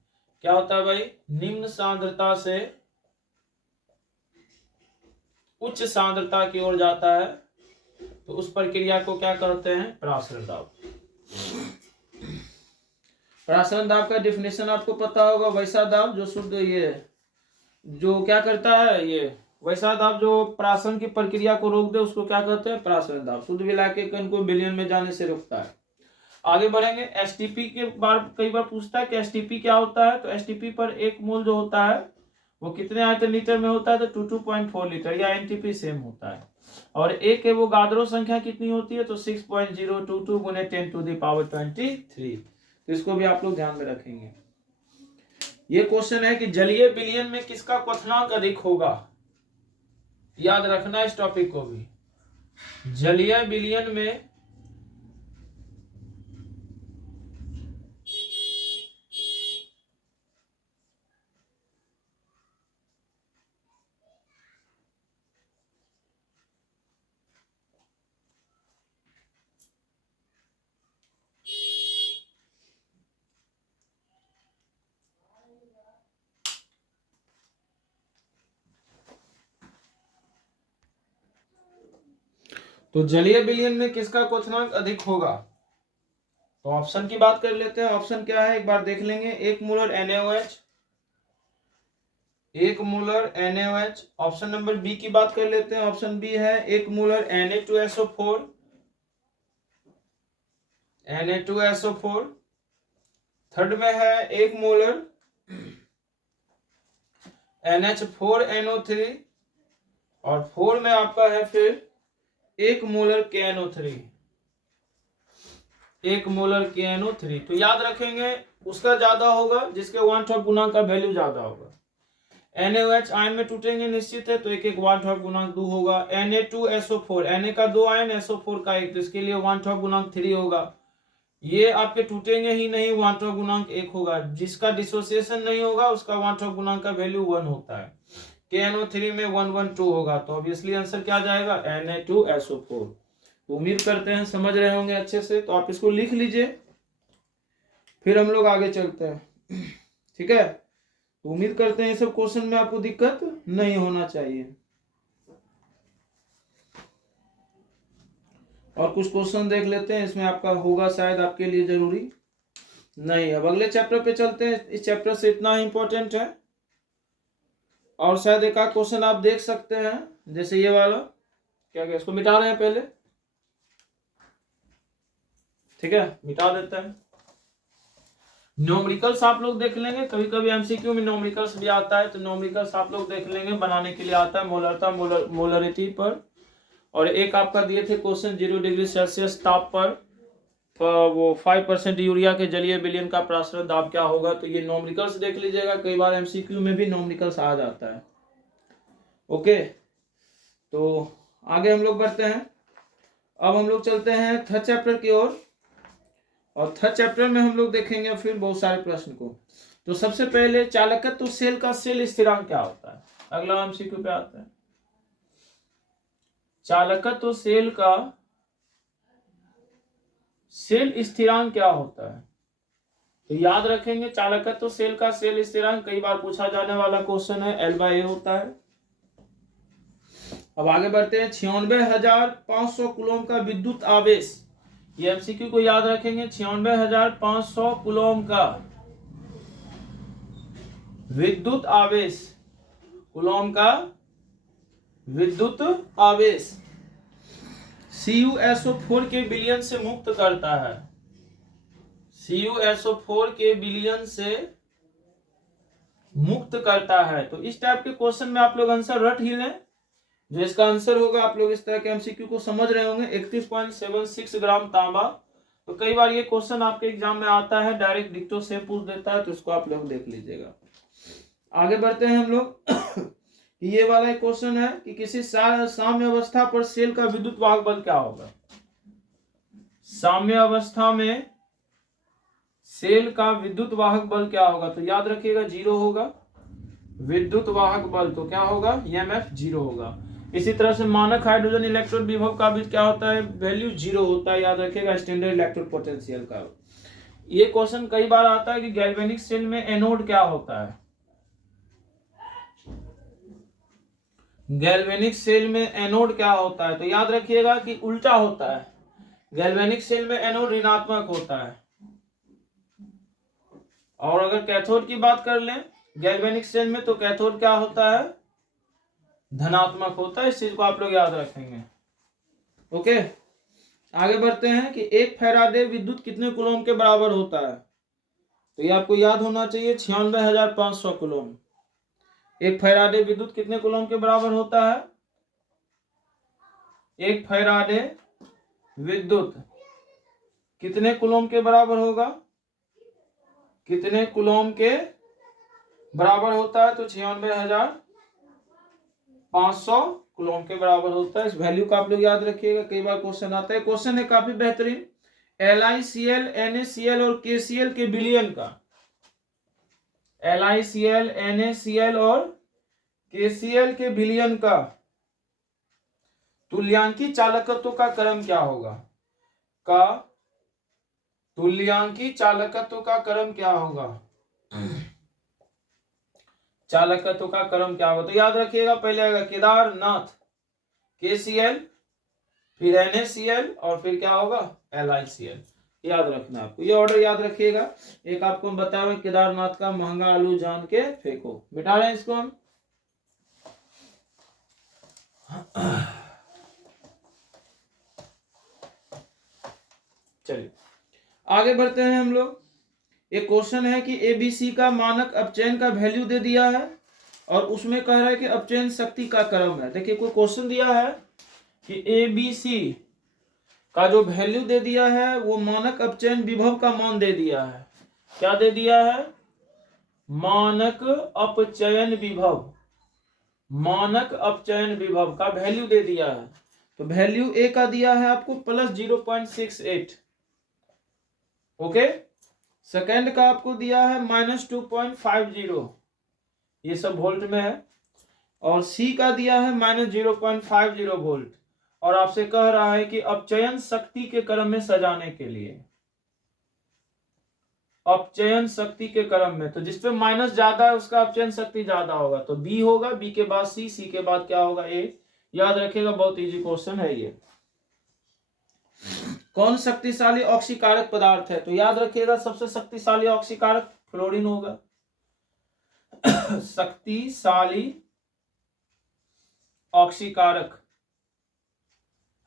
क्या होता है भाई? निम्न सांद्रता से उच्च सांद्रता की ओर जाता है, तो उस प्रक्रिया को क्या कहते हैं? प्रासरण दाब। प्रासरण दाब का डिफिनेशन आपको पता होगा, वैसा दाब जो शुद्ध, ये जो क्या करता है, ये वैसा दाब जो प्राशन की प्रक्रिया को रोक दे उसको क्या कहते हैं? प्रासरण दाब। शुद्ध विलायक के कण को विलयन में जाने से रोकता है। आगे बढ़ेंगे, STP के बार कई बार पूछता है कि STP क्या होता है? तो STP पर 1 मोल जो होता है वो कितने आयतन लीटर में होता है? तो 22.4 लीटर, या NTP सेम होता है। और एक है वो गाद्रो संख्या कितनी होती है? तो 6.022 गुने 10⁻23। तो इसको भी आप लोग ध्यान में रखेंगे। ये क्वेश्चन है कि जलीय विलयन में किसका क्वथनांक अधिक होगा? याद रखना इस टॉपिक को भी। जलीय विलयन में तो जलीय विलयन में किसका क्वथनांक अधिक होगा? तो ऑप्शन की बात कर लेते हैं। ऑप्शन क्या है एक बार देख लेंगे। 1 molar NaOH, 1 molar NaOH। Option number B की बात कर लेते हैं। ऑप्शन बी है 1 मोलर Na2SO4, Na2SO4। थर्ड में है 1 मोलर NH4NO3, और 4 में आपका है फिर 1 मोलर KNO3, 1 मोलर KNO3। तो याद रखेंगे उसका ज्यादा होगा जिसके वन टॉप गुणांक का वैल्यू ज्यादा होगा। NaOH आयन में टूटेंगे निश्चित है, तो एक एक वन टॉप गुणांक 2 होगा। Na2SO4, Na का 2 आयन, SO4 का 1, तो इसके लिए वन टॉप गुणांक 3 होगा। ये आपके टूटेंगे ही नहीं, वन टॉप गुणांक 1 होगा। जिसका डिसोसिएशन नहीं होगा उसका वन टॉप गुणांक का वैल्यू 1 होता है। KNO3 में 112 होगा, तो ऑब्वियसली आंसर क्या जाएगा? Na2SO4। तो उम्मीद करते हैं समझ रहे होंगे अच्छे से, तो आप इसको लिख लीजिए, फिर हम लोग आगे चलते हैं। ठीक है, तो उम्मीद करते हैं ये सब क्वेश्चन में आपको दिक्कत नहीं होना चाहिए। और कुछ क्वेश्चन देख लेते हैं, इसमें आपका होगा शायद आपके लिए जरूरी नहीं। अब अगले चैप्टर पे चलते हैं। इस चैप्टर से इतना इंपॉर्टेंट है, और शायद एक आध क्वेश्चन आप देख सकते हैं, जैसे ये वाला। क्या क्या इसको मिटा रहे हैं पहले, ठीक है, मिटा देते हैं। न्यूमेरिकल्स आप लोग देख लेंगे, कभी कभी MCQ में न्यूमेरिकल्स भी आता है, तो न्यूमेरिकल्स आप लोग देख लेंगे, बनाने के लिए आता है मोलरता मोलरिटी पर। और एक आपका दिए थे क्वेश्चन 0 डिग्री सेल्सियस ताप पर वो 5% यूरिया के जलीय विलयन का प्रासरण दाब क्या होगा। तो ये नॉमिकल्स देख लीजिएगा, कई बार एमसीक्यू में भी नॉमिकल्स आ जाता है। ओके, तो आगे हम लोग बढ़ते हैं। अब हम लोग चलते हैं थर्ड चैप्टर की ओर, और थर्ड चैप्टर में हम लोग देखेंगे फिर बहुत सारे प्रश्न को। तो सबसे पहले चालकत्व सेल का सेल स्थिरांक क्या होता है, अगला एमसीक्यू पे आते हैं। चालकत्व सेल का सेल स्थिरांक क्या होता है, तो याद रखेंगे चालकत्व सेल का सेल स्थिरांक कई बार पूछा जाने वाला क्वेश्चन है, L/A होता है। अब आगे बढ़ते हैं। 96,500 कूलम का विद्युत आवेश, ये एमसीक्यू को याद रखेंगे। 96,500 कूलम का विद्युत आवेश, कूलम का विद्युत आवेश CuSO4 के विलयन से मुक्त करता है। CuSO4 के विलयन से मुक्त करता है। तो इस टाइप के क्वेश्चन में आप लोग आंसर रट ही लें। जो इसका आंसर होगा, आप लोग इस तरह के एमसीक्यू को समझ रहे होंगे। 31.76 ग्राम तांबा। तो कई बार ये क्वेश्चन आपके एग्जाम में आता है, डायरेक्ट डिक्टो से पूछ देता है, तो इसको आप लोग देख लीजिएगा। आगे बढ़ते हैं हम लोग। ये वाला एक क्वेश्चन है कि किसी साम्य अवस्था पर सेल का विद्युत वाहक बल क्या होगा। साम्य अवस्था में सेल का विद्युत वाहक बल क्या होगा, तो याद रखिएगा 0 होगा। विद्युत वाहक बल तो क्या होगा, EMF 0 होगा। इसी तरह से मानक हाइड्रोजन इलेक्ट्रोड विभव का भी क्या होता है, वैल्यू 0 होता है, याद रखिएगा स्टैंडर्ड इलेक्ट्रोड पोटेंशियल का। ये क्वेश्चन कई बार आता है कि गैल्वेनिक सेल में एनोड क्या होता है। गैल्वेनिक सेल में एनोड क्या होता है, तो याद रखिएगा कि उल्टा होता है। गैल्वेनिक सेल में एनोड ऋणात्मक होता है। और अगर कैथोड की बात कर लें गैल्वेनिक सेल में, तो कैथोड क्या होता है, धनात्मक होता है। इस चीज को आप लोग याद रखेंगे। ओके, आगे बढ़ते हैं कि 1 फैराडे विद्युत कितने कूलम के बराबर होता है, तो ये आपको याद होना चाहिए 96,500 कूलम। 1 फैराडे विद्युत कितने कूलम के बराबर होता है, 1 फैराडे विद्युत कितने कूलम के बराबर होगा, कितने कूलम के बराबर होता है, तो 96,500 कूलम के बराबर होता है। इस वैल्यू का आप लोग याद रखिएगा, कई बार क्वेश्चन आता है। क्वेश्चन है काफी बेहतरीन, LiCl, NaCl और KCl के विलयन का, LiCl, NaCl और KCl के विलयन का तुल्यांकी चालकत्व का क्रम क्या होगा, का तुल्यांकी चालकत्व का क्रम क्या होगा, चालकत्व का क्रम क्या होगा। तो याद रखिएगा, पहले आएगा केदारनाथ KCl, फिर NaCl और फिर क्या होगा LiCl। याद रखना आपको, ये ऑर्डर याद रखिएगा। एक आपको हम बताए केदारनाथ का महंगा आलू जान के फेंको, मिटा रहे हैं इसको हम। चलिए आगे बढ़ते हैं हम लोग। एक क्वेश्चन है कि ABC का मानक अपचयन का वैल्यू दे दिया है, और उसमें कह रहा है कि अपचयन शक्ति का क्रम है। देखिए कोई क्वेश्चन दिया है कि ABC का जो वैल्यू दे दिया है वो मानक अपचयन विभव का मान दे दिया है। क्या दे दिया है, मानक अपचयन विभव, मानक अपचयन विभव का वैल्यू दे दिया है। तो वैल्यू A का दिया है आपको +0.68। ओके, सेकेंड का आपको दिया है -2.50, ये सब वोल्ट में है। और C का दिया है -0.50 वोल्ट, और आपसे कह रहा है कि अपचयन शक्ति के क्रम में सजाने के लिए, अपचयन शक्ति के क्रम में, तो जिसपे माइनस ज्यादा है उसका अपचयन शक्ति ज्यादा होगा। तो B होगा, B के बाद C के बाद क्या होगा A। याद रखिएगा, बहुत इजी क्वेश्चन है ये। कौन शक्तिशाली ऑक्सीकारक पदार्थ है, तो याद रखिएगा सबसे शक्तिशाली ऑक्सीकारक फ्लोरीन होगा। शक्तिशाली ऑक्सीकारक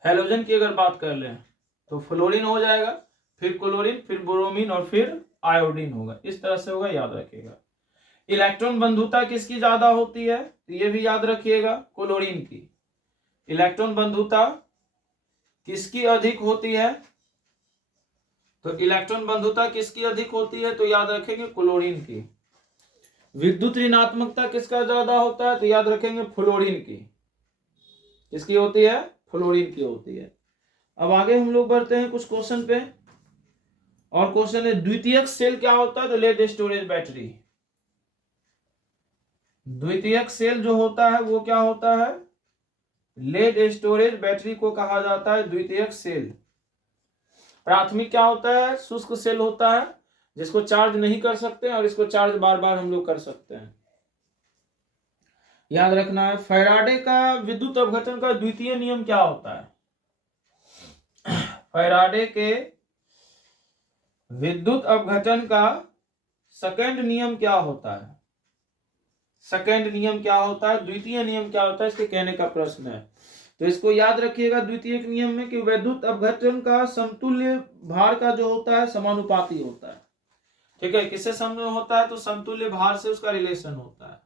हैलोजन की अगर बात कर लें तो फ्लोरीन हो जाएगा, फिर क्लोरीन, फिर ब्रोमीन और फिर आयोडीन होगा। इस तरह से होगा, याद रखिएगा। इलेक्ट्रॉन बंधुता किसकी ज्यादा होती है, तो ये भी याद रखिएगा क्लोरीन की। इलेक्ट्रॉन बंधुता किसकी अधिक होती है, तो इलेक्ट्रॉन बंधुता किसकी अधिक होती है? तो याद रखेंगे क्लोरीन की। विद्युत ऋणात्मकता किसका ज्यादा होता है? तो याद रखेंगे फ्लोरीन की। किसकी होती है? फ्लोरीन की होती है। अब आगे हम लोग बढ़ते हैं कुछ क्वेश्चन पे, और क्वेश्चन है द्वितीयक सेल क्या होता है? तो लेड स्टोरेज बैटरी। द्वितीयक सेल जो होता है वो क्या होता है? लेड स्टोरेज बैटरी को कहा जाता है द्वितीयक सेल। प्राथमिक क्या होता है? शुष्क सेल होता है, जिसको चार्ज नहीं कर सकते और इसको चार्ज बार बार हम लोग कर सकते हैं। याद रखना है। फैराडे का विद्युत अपघटन का द्वितीय नियम क्या होता है? फैराडे के विद्युत अपघटन का सेकंड नियम क्या होता है? सेकंड नियम क्या होता है? द्वितीय नियम क्या होता है? इसके कहने का प्रश्न है। तो इसको याद रखिएगा द्वितीय नियम में कि विद्युत अपघटन का समतुल्य भार का जो होता है समानुपाती होता है। ठीक है, किससे समतुल्य होता है? तो समतुल्य भार से उसका रिलेशन होता है।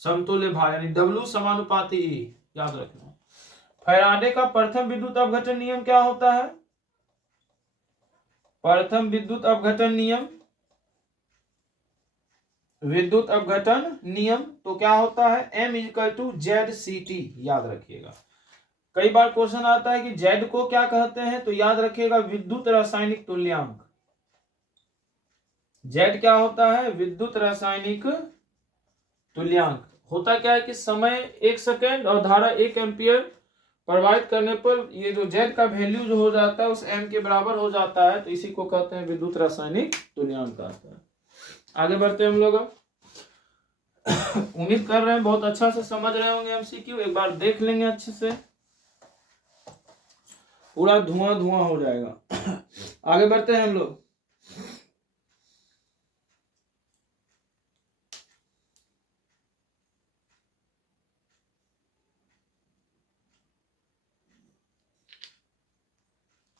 समतुल्य भार यानी W समानुपाती E, याद रखना। फैराडे का प्रथम विद्युत अपघटन नियम क्या होता है? प्रथम विद्युत अपघटन नियम, विद्युत अपघटन नियम तो क्या होता है? M=ZCT, याद रखिएगा। कई बार क्वेश्चन आता है कि Z को क्या कहते हैं? तो याद रखिएगा विद्युत रासायनिक तुल्यांक। Z क्या होता है? विद्युत रासायनिक तुल्यांक। होता क्या है कि समय 1 सेकेंड और धारा 1 एम्पियर प्रवाहित करने पर ये जो Z का वैल्यू जो हो जाता है उस M के बराबर हो जाता है, तो इसी को कहते हैं विद्युत रासायनिक तुल्यांक कहते हैं। आगे बढ़ते हैं हम लोग। उम्मीद कर रहे हैं बहुत अच्छा से समझ रहे होंगे MCQ। एक बार देख लेंगे अच्छे से, पूरा धुआं धुआं हो जाएगा। आगे बढ़ते हैं हम लोग।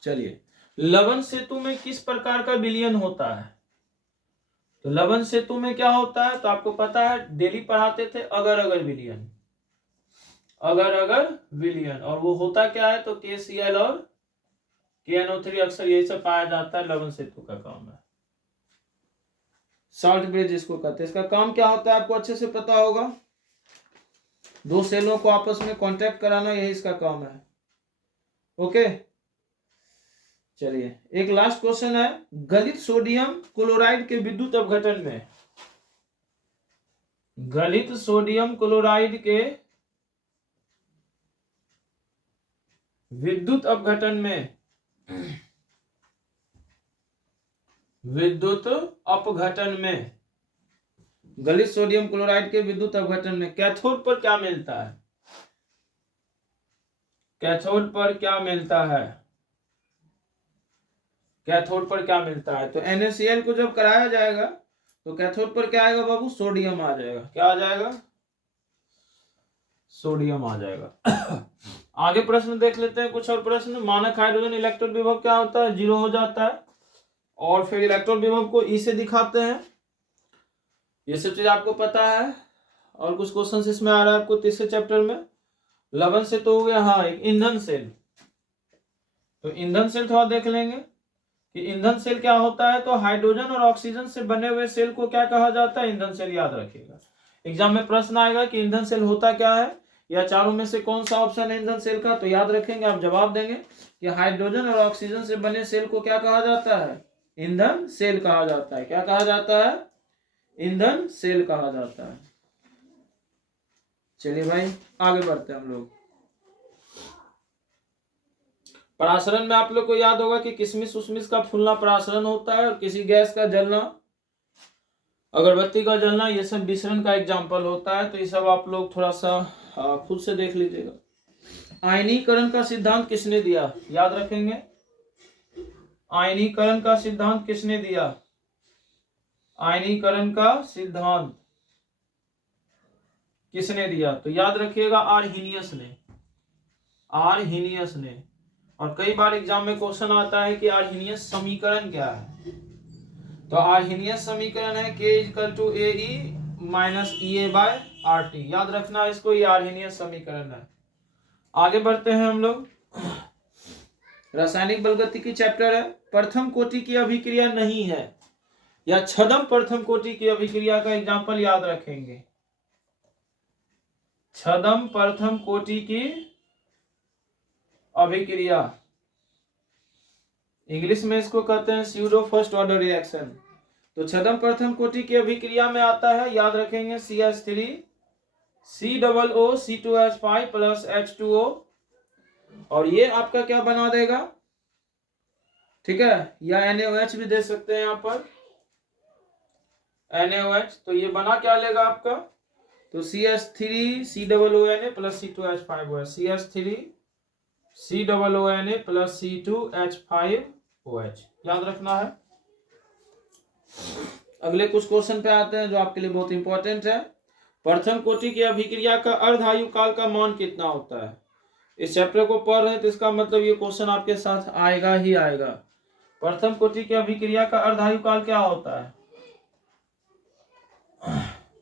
चलिए, लवण सेतु में किस प्रकार का विलयन होता है? तो लवण सेतु में क्या होता है? तो आपको पता है, डेली पढ़ाते थे अगर अगर विलयन, अगर अगर विलयन। और वो होता क्या है? तो KCl और KNO3 अक्सर यही सब पाया जाता है। लवण सेतु का काम है, सॉल्ट ब्रिज जिसको कहते हैं। इसका काम क्या होता है आपको अच्छे से पता होगा। दो सेलों को आपस में कांटेक्ट कराना, यही इसका काम है। ओके, चलिए एक लास्ट क्वेश्चन है। गलित सोडियम क्लोराइड के विद्युत अपघटन में, गलित सोडियम क्लोराइड के विद्युत अपघटन में, विद्युत अपघटन में, गलित सोडियम क्लोराइड के विद्युत अपघटन में कैथोड पर क्या मिलता है? कैथोड पर क्या मिलता है? कैथोड पर क्या मिलता है? तो NaCl को जब कराया जाएगा तो कैथोड पर क्या आएगा बाबू? सोडियम आ जाएगा। क्या आ जाएगा? सोडियम आ जाएगा। आगे प्रश्न देख लेते हैं कुछ और प्रश्न। मानक हाइड्रोजन इलेक्ट्रॉन विभव क्या होता है? 0 हो जाता है, और फिर इलेक्ट्रॉन विभव को E से दिखाते हैं। ये सब चीज आपको पता है। और कुछ क्वेश्चन इसमें आ रहा है आपको तीसरे चैप्टर में। लवण से तो हो गया। हाँ, एक ईंधन सेल। तो ईंधन सेल थोड़ा देख लेंगे कि ईंधन सेल क्या होता है। तो हाइड्रोजन और ऑक्सीजन से बने हुए सेल को क्या कहा जाता है? ईंधन सेल। याद रखिएगा, एग्जाम में प्रश्न आएगा कि ईंधन सेल होता क्या है, या चारों में से कौन सा ऑप्शन है ईंधन सेल का। तो याद रखेंगे, आप जवाब देंगे कि हाइड्रोजन और ऑक्सीजन से बने सेल को क्या कहा जाता है? ईंधन सेल कहा जाता है। क्या कहा जाता है? ईंधन सेल कहा जाता है। चलिए भाई आगे बढ़ते हैं हम लोग। परासरण में आप लोग को याद होगा कि किशमिश उशमिश का फूलना परासरण होता है, और किसी गैस का जलना, अगरबत्ती का जलना, ये सब विसरण का एग्जाम्पल होता है। तो ये सब आप लोग थोड़ा सा खुद से देख लीजिएगा। आयनीकरण का सिद्धांत किसने दिया? याद रखेंगे, आयनीकरण का सिद्धांत किसने दिया? आयनीकरण का सिद्धांत किसने दिया? तो याद रखिएगा आर्हीनियस ने, आर्हीनियस ने। और कई बार एग्जाम में क्वेश्चन आता है कि आर्हीनियस समीकरण क्या है। तो आर्हीनियस समीकरण है K=AE - EA/RT। याद रखना इसको, ये आर्हीनियस समीकरण है। आगे बढ़ते हैं हम लोग। रासायनिक बलगतिकी चैप्टर है, प्रथम कोटि की अभिक्रिया नहीं है, या छदम प्रथम कोटि की अभिक्रिया का एग्जाम्पल याद रखेंगे। छदम प्रथम कोटि की अभिक्रिया, इंग्लिश में इसको कहते हैं स्यूडो फर्स्ट ऑर्डर रिएक्शन। तो छदम प्रथम कोटि की अभिक्रिया में आता है, याद रखेंगे, CH3 COO C2H5 plus H2O, और ये आपका क्या बना देगा, ठीक है, या NaOH भी दे सकते हैं यहाँ पर, NaOH। तो ये बना क्या लेगा आपका, तो CH3 COONA plus C2H5OH, CH3 COONA plus C2H5OH, याद रखना है। अगले कुछ क्वेश्चन पे आते हैं जो आपके लिए बहुत इंपॉर्टेंट है। प्रथम कोटि की अभिक्रिया का अर्ध आयु काल का मान कितना होता है। इस चैप्टर को पढ़ रहे हैं तो इसका मतलब ये क्वेश्चन आपके साथ आएगा ही आएगा। प्रथम कोटि की अभिक्रिया का अर्ध आयु काल क्या होता है।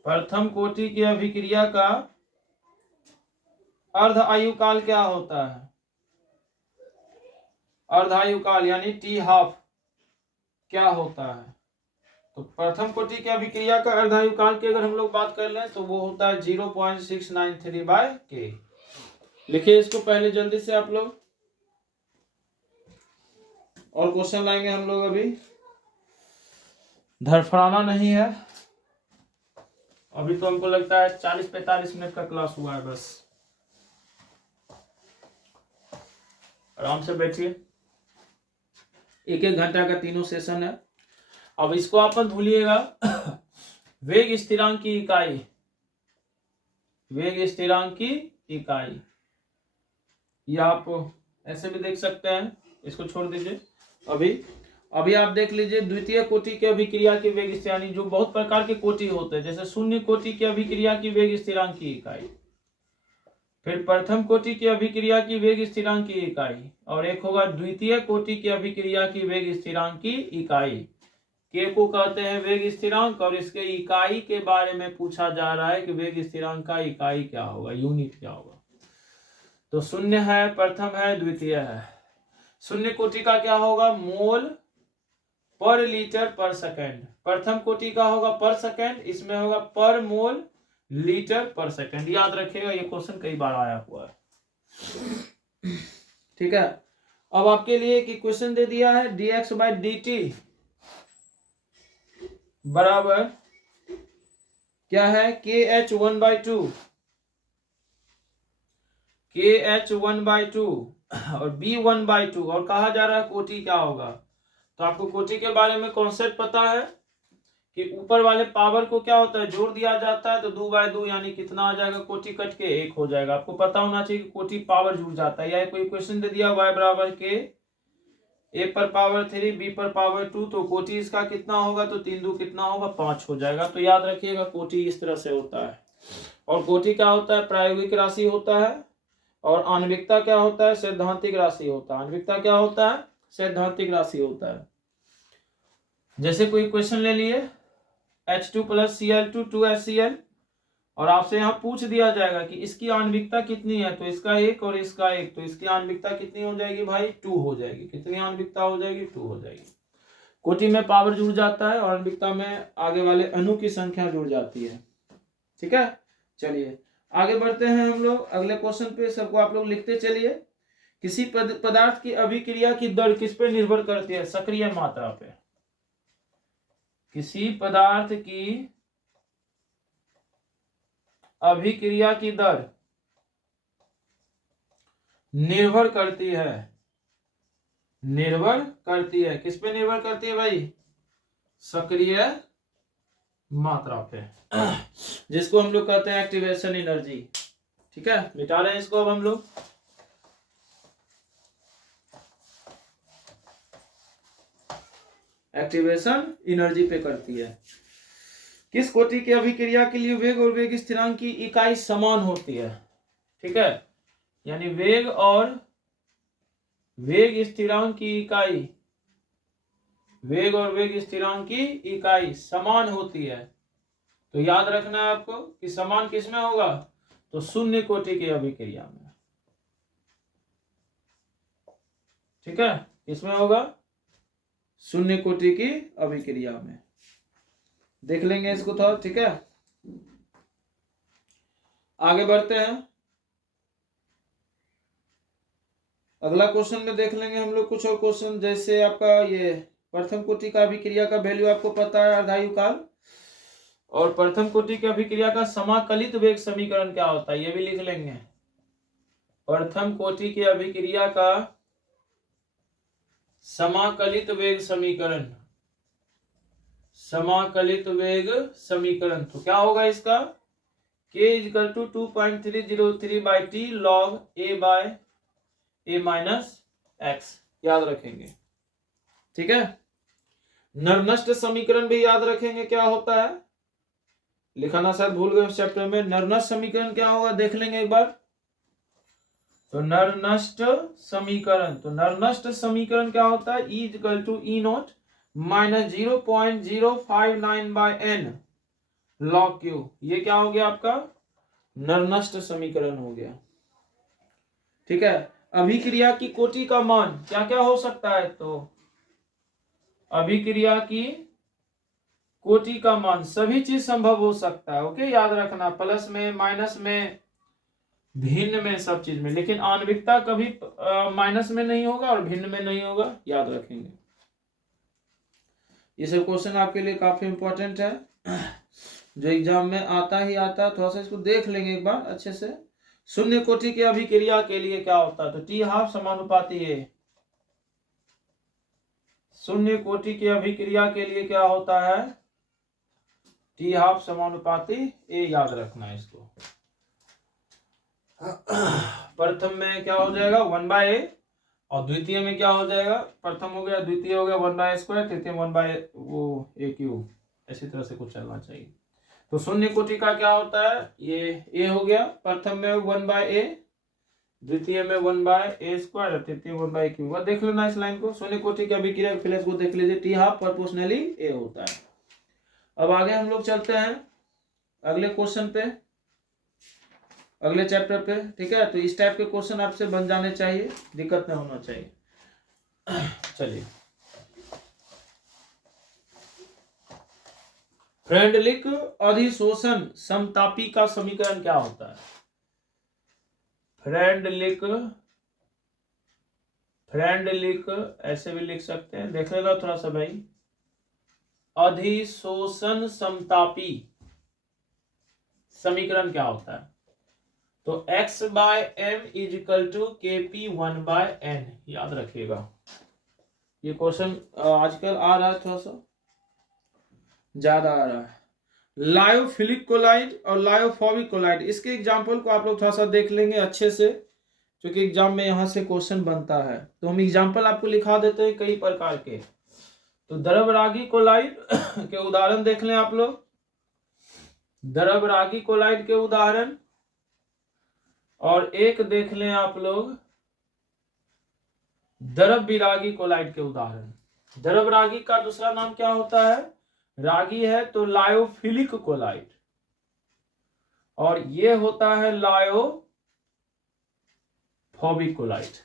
प्रथम कोटि की अभिक्रिया का अर्ध आयु काल क्या होता है। अर्ध आयु काल यानी टी हाफ क्या होता है। तो प्रथम कोटि की अभिक्रिया का अर्ध आयु काल की अगर हम लोग बात कर लें तो वो होता है 0.693/K। लिखिए इसको पहले जल्दी से आप लोग, और क्वेश्चन लाएंगे हम लोग, अभी धड़फड़ाना नहीं है। अभी तो हमको लगता है 40-45 मिनट का क्लास हुआ है, बस आराम से बैठिए। 1-1 घंटा का तीनों सेशन है। अब इसको अपन भूलिएगा। वेग स्थिरांक की इकाई, वेग स्थिरांक की इकाई, या आप ऐसे भी देख सकते हैं, इसको छोड़ दीजिए। अभी आप देख लीजिए द्वितीय कोटि की अभिक्रिया की वेग स्थिरांक, जो बहुत प्रकार के कोटि होते हैं, जैसे शून्य कोटि की अभिक्रिया की वेग स्थिरांक की इकाई, फिर प्रथम कोटि की अभिक्रिया की वेग स्थिरांक की इकाई, और एक होगा द्वितीय कोटि की अभिक्रिया की वेग स्थिरांक की इकाई। के को कहते हैं वेग स्थिरांक, और इसके इकाई के बारे में पूछा जा रहा है कि वेग स्थिरांक का इकाई क्या होगा, यूनिट क्या होगा। तो शून्य है, प्रथम है, द्वितीय है। शून्य कोटि का क्या होगा, मोल पर लीटर पर सेकेंड। प्रथम कोटि का होगा पर सेकेंड, इसमें होगा पर मोल लीटर पर सेकेंड। याद रखिएगा, ये क्वेश्चन कई बार आया हुआ है, ठीक है। अब आपके लिए एक इक्वेशन दे दिया है, dx/dt बराबर क्या है, KH1/2, KH1/2 और B1/2, और कहा जा रहा है कोटि क्या होगा। तो आपको कोटि के बारे में कॉन्सेप्ट पता है कि ऊपर वाले पावर को क्या होता है, जोड़ दिया जाता है, तो 2/2 यानी कितना आ जाएगा, कोटि कट के 1 हो जाएगा। आपको पता होना चाहिए कि कोटि पावर जुड़ जाता है। या कोई क्वेश्चन दे दिया y बराबर के a पर पावर 3 b पर पावर 2, तो कोटि इसका कितना होगा, तो 3×2 कितना होगा, 5 हो जाएगा। तो याद रखिएगा कोटि इस तरह से होता है। और कोटि क्या होता है, प्रायोगिक राशि होता है, और आणविकता क्या होता है, सैद्धांतिक राशि होता है। आणविकता क्या होता है, सैद्धांतिक राशि होता है। जैसे कोई क्वेश्चन ले लिए H2 + Cl2 2HCl, और आपसे यहाँ पूछ दिया जाएगा कि इसकी आणविकता कितनी है, तो इसका 1 और इसका 1, तो इसकी आणविकता कितनी हो जाएगी भाई, 2 हो जाएगी। कितनी आणविकता हो जाएगी, 2 हो जाएगी। कोटि में पावर जुड़ जाता है और आणविकता में आगे वाले अणु की संख्या जुड़ जाती है, ठीक है। चलिए आगे बढ़ते हैं हम लोग अगले क्वेश्चन पे। सबको आप लोग लिखते चलिए। किसी पदार्थ की अभिक्रिया की दर किस पे निर्भर करती है, सक्रिय मात्रा पे। किसी पदार्थ की अभिक्रिया की दर निर्भर करती है, निर्भर करती है, किस पे निर्भर करती है भाई, सक्रिय मात्रा पे, जिसको हम लोग कहते हैं एक्टिवेशन एनर्जी, ठीक है। मिटा रहे हैं इसको अब हम लोग। एक्टिवेशन एनर्जी पे करती है। किस कोटि की अभिक्रिया के लिए वेग और वेग स्थिरांक की इकाई समान होती है, ठीक है। यानी वेग और वेग स्थिरांक की इकाई, वेग और वेग स्थिरांक की इकाई समान होती है। तो याद रखना है आपको कि समान किस में होगा, तो शून्य कोटि की अभिक्रिया में। ठीक है, इसमें होगा शून्य कोटि की अभिक्रिया में। देख लेंगे इसको थोड़ा, ठीक है। आगे बढ़ते हैं, अगला क्वेश्चन में देख लेंगे हम लोग कुछ और क्वेश्चन। जैसे आपका ये प्रथम कोटि का अभिक्रिया का वैल्यू आपको पता है अर्धायु काल, और प्रथम कोटि की अभिक्रिया का समाकलित वेग समीकरण क्या होता है ये भी लिख लेंगे। प्रथम कोटि की अभिक्रिया का समाकलित वेग समीकरण, समाकलित वेग समीकरण तो क्या होगा इसका, k equal to 2.303/t log a minus x, याद रखेंगे, ठीक है। नरनष्ट समीकरण भी याद रखेंगे क्या होता है, लिखाना शायद भूल गए उस चैप्टर में। नरनष्ट समीकरण क्या होगा देख लेंगे एक बार। तो नरनष्ट समीकरण, तो नरनष्ट समीकरण क्या होता है, E equal to E0 minus 0.059/n log q, ये क्या हो गया आपका नरनष्ट समीकरण हो गया, ठीक है। अभिक्रिया की कोटि का मान क्या क्या हो सकता है, तो अभिक्रिया की कोटि का मान सभी चीज संभव हो सकता है, ओके, याद रखना, प्लस में माइनस में भिन्न में सब चीज में, लेकिन आणविकता कभी माइनस में नहीं होगा और भिन्न में नहीं होगा, याद रखेंगे। ये सब क्वेश्चन आपके लिए काफी इंपॉर्टेंट है, जो एग्जाम में आता ही आता है। थोड़ा सा इसको देख लेंगे एक बार अच्छे से। शून्य कोटि की अभिक्रिया के लिए क्या होता है, तो टी हाफ समानुपाती है। शून्य कोटि की अभिक्रिया के लिए क्या होता है, टी हाफ समानुपाती ए, याद रखना है इसको। प्रथम में क्या हो जाएगा 1/a, और द्वितीय में क्या हो जाएगा, प्रथम हो गया, द्वितीय हो गया 1/a², तृतीय 1/a³, इसी तरह से कुछ चलना चाहिए। तो शून्य कोटि का क्या होता है, ये a हो गया, प्रथम में 1/a, द्वितीय में 1/a², तृतीय 1/a³। देख लेना इस लाइन को, शून्य कोटि की अभिक्रिया के फ्लैश को देख लीजिए, टी हाफ प्रोपोर्शनली a होता है। अब आगे हम लोग चलते हैं अगले क्वेश्चन पे, अगले चैप्टर पे, ठीक है। तो इस टाइप के क्वेश्चन आपसे बन जाने चाहिए, दिक्कत नहीं होना चाहिए। चलिए, फ्रेंडलिक अधिशोषण समतापी का समीकरण क्या होता है, फ्रेंडलिक ऐसे भी लिख सकते हैं, देख लेगा थोड़ा सा भाई। अधिशोषण समतापी समीकरण क्या होता है, तो x/m is equal to kp1/n, याद रखिएगा। ये क्वेश्चन आजकल आ रहा है, थोड़ा सा ज्यादा आ रहा है। लायोफिलिक कोलाइड और लायोफोबिक कोलाइड, इसके एग्जाम्पल को आप लोग थोड़ा सा देख लेंगे अच्छे से, क्योंकि एग्जाम में यहाँ से क्वेश्चन बनता है। तो हम एग्जाम्पल आपको लिखा देते हैं कई प्रकार के। तो द्रवरागी कोलाइड के उदाहरण देख लें आप लोग, द्रवरागी कोलाइड के उदाहरण, और एक देख लें आप लोग द्रव विरागी कोलाइड के उदाहरण। द्रव रागी का दूसरा नाम क्या होता है, रागी है तो लायोफिलिक कोलाइड, और ये होता है लायोफोबिक कोलाइड।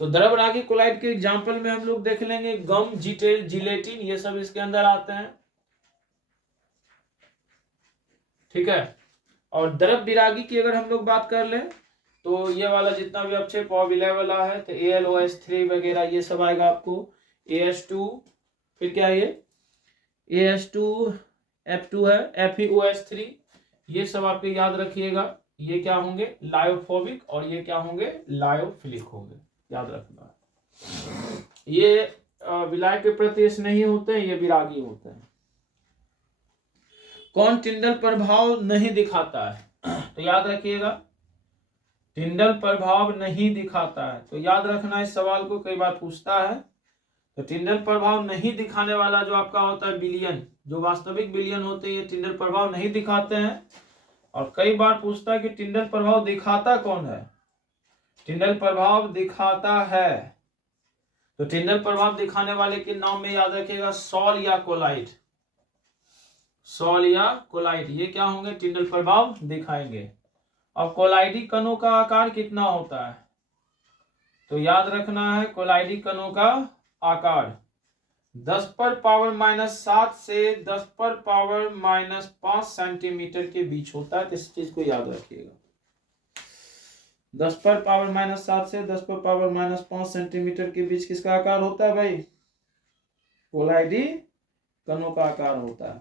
तो द्रव रागी कोलाइड के एग्जाम्पल में हम लोग देख लेंगे गम, जिटेल, जिलेटिन, ये सब इसके अंदर आते हैं, ठीक है। और द्रव विरागी की अगर हम लोग बात कर लें, तो ये वाला जितना भी अपक्षय विलय वाला है, तो AlOH3 वगैरह ये सब आएगा आपको, AH2, फिर क्या है ये AH2F2 है, FeOH3, ये सब आपके याद रखिएगा। ये क्या होंगे लायोफोबिक, और ये क्या होंगे लायोफिलिक होंगे, याद रखना। ये विलाय के प्रति नहीं होते हैं, ये विरागी होते हैं। कौन टिंडल प्रभाव नहीं दिखाता है, तो याद रखिएगा टिंडल प्रभाव नहीं दिखाता है। तो याद रखना इस सवाल को, कई बार पूछता है। तो टिंडल प्रभाव नहीं दिखाने वाला जो आपका होता है विलियन, जो वास्तविक विलियन होते हैं, ये टिंडल प्रभाव नहीं दिखाते हैं। और कई बार पूछता है कि टिंडल प्रभाव दिखाता कौन है, टिंडल प्रभाव दिखाता है। तो टिंडल प्रभाव दिखाने वाले के नाम में याद रखिएगा सॉल या कोलाइड, सॉल या कोलाइड, ये क्या होंगे टिंडल प्रभाव दिखाएंगे। अब कोलाइडी कणों का आकार कितना होता है, तो याद रखना है कोलाइडी कणों का आकार 10⁻⁻7 से 10⁻⁻5 सेंटीमीटर के बीच होता है। तो इस चीज को याद रखिएगा, 10⁻⁻7 से 10⁻⁻5 सेंटीमीटर के बीच किसका आकार होता है भाई? कोलाइडी कणों का आकार होता है।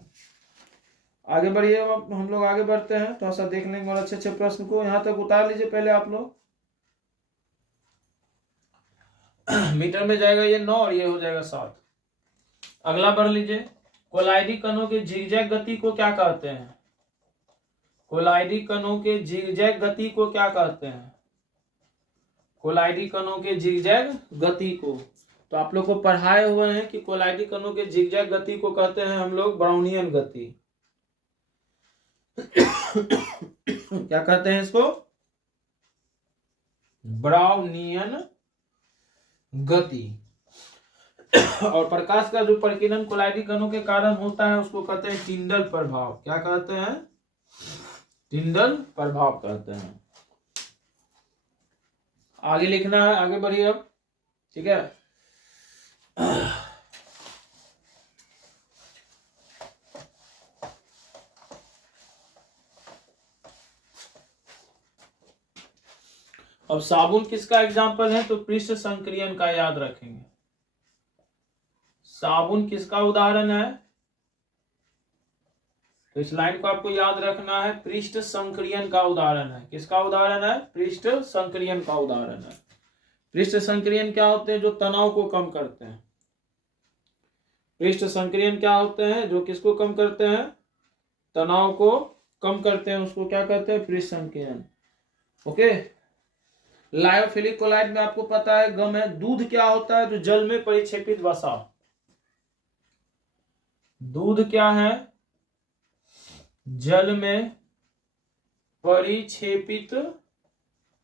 आगे बढ़िए, अब हम लोग आगे बढ़ते हैं, थोड़ा सा देख लेंगे और अच्छे अच्छे प्रश्न को यहां तक उतार लीजिए पहले आप लोग। मीटर में जाएगा ये 9 और ये हो जाएगा 7। अगला पढ़ लीजिए, कोलाइडी कणों के जिगजैग गति को क्या कहते हैं? कोलाइडी कणों के जिगजैग गति को क्या कहते हैं? कोलाइडी कणों के जिगजैग गति को तो आप लोग को पढ़ाए हुए हैं कि कोलाइडी कणों के जिगजैग गति को कहते हैं हम लोग ब्राउनियन गति। क्या कहते हैं इसको? ब्राउनियन गति। और प्रकाश का जो प्रकीर्णन कोलाइडी कणों के कारण होता है उसको कहते हैं टिंडल प्रभाव। क्या कहते हैं? टिंडल प्रभाव कहते हैं। आगे लिखना है, आगे बढ़िए अब, ठीक है। अब साबुन किसका एग्जाम्पल है? तो पृष्ठ संक्रियन का याद रखेंगे। साबुन किसका उदाहरण है? तो इस लाइन को आपको याद रखना है, पृष्ठ संक्रियन का उदाहरण है। किसका उदाहरण है? पृष्ठ संक्रियन का उदाहरण है। पृष्ठ संक्रियन क्या होते हैं? जो तनाव को कम करते हैं। पृष्ठ संक्रियन क्या होते हैं? जो किसको कम करते हैं? तनाव को कम करते हैं, उसको क्या कहते हैं? पृष्ठ संक्रियन। ओके। लायोफिलिक कोलाइड में आपको पता है गम है। दूध क्या होता है? जो जल में परिक्षेपित वसा। दूध क्या है? जल में परिक्षेपित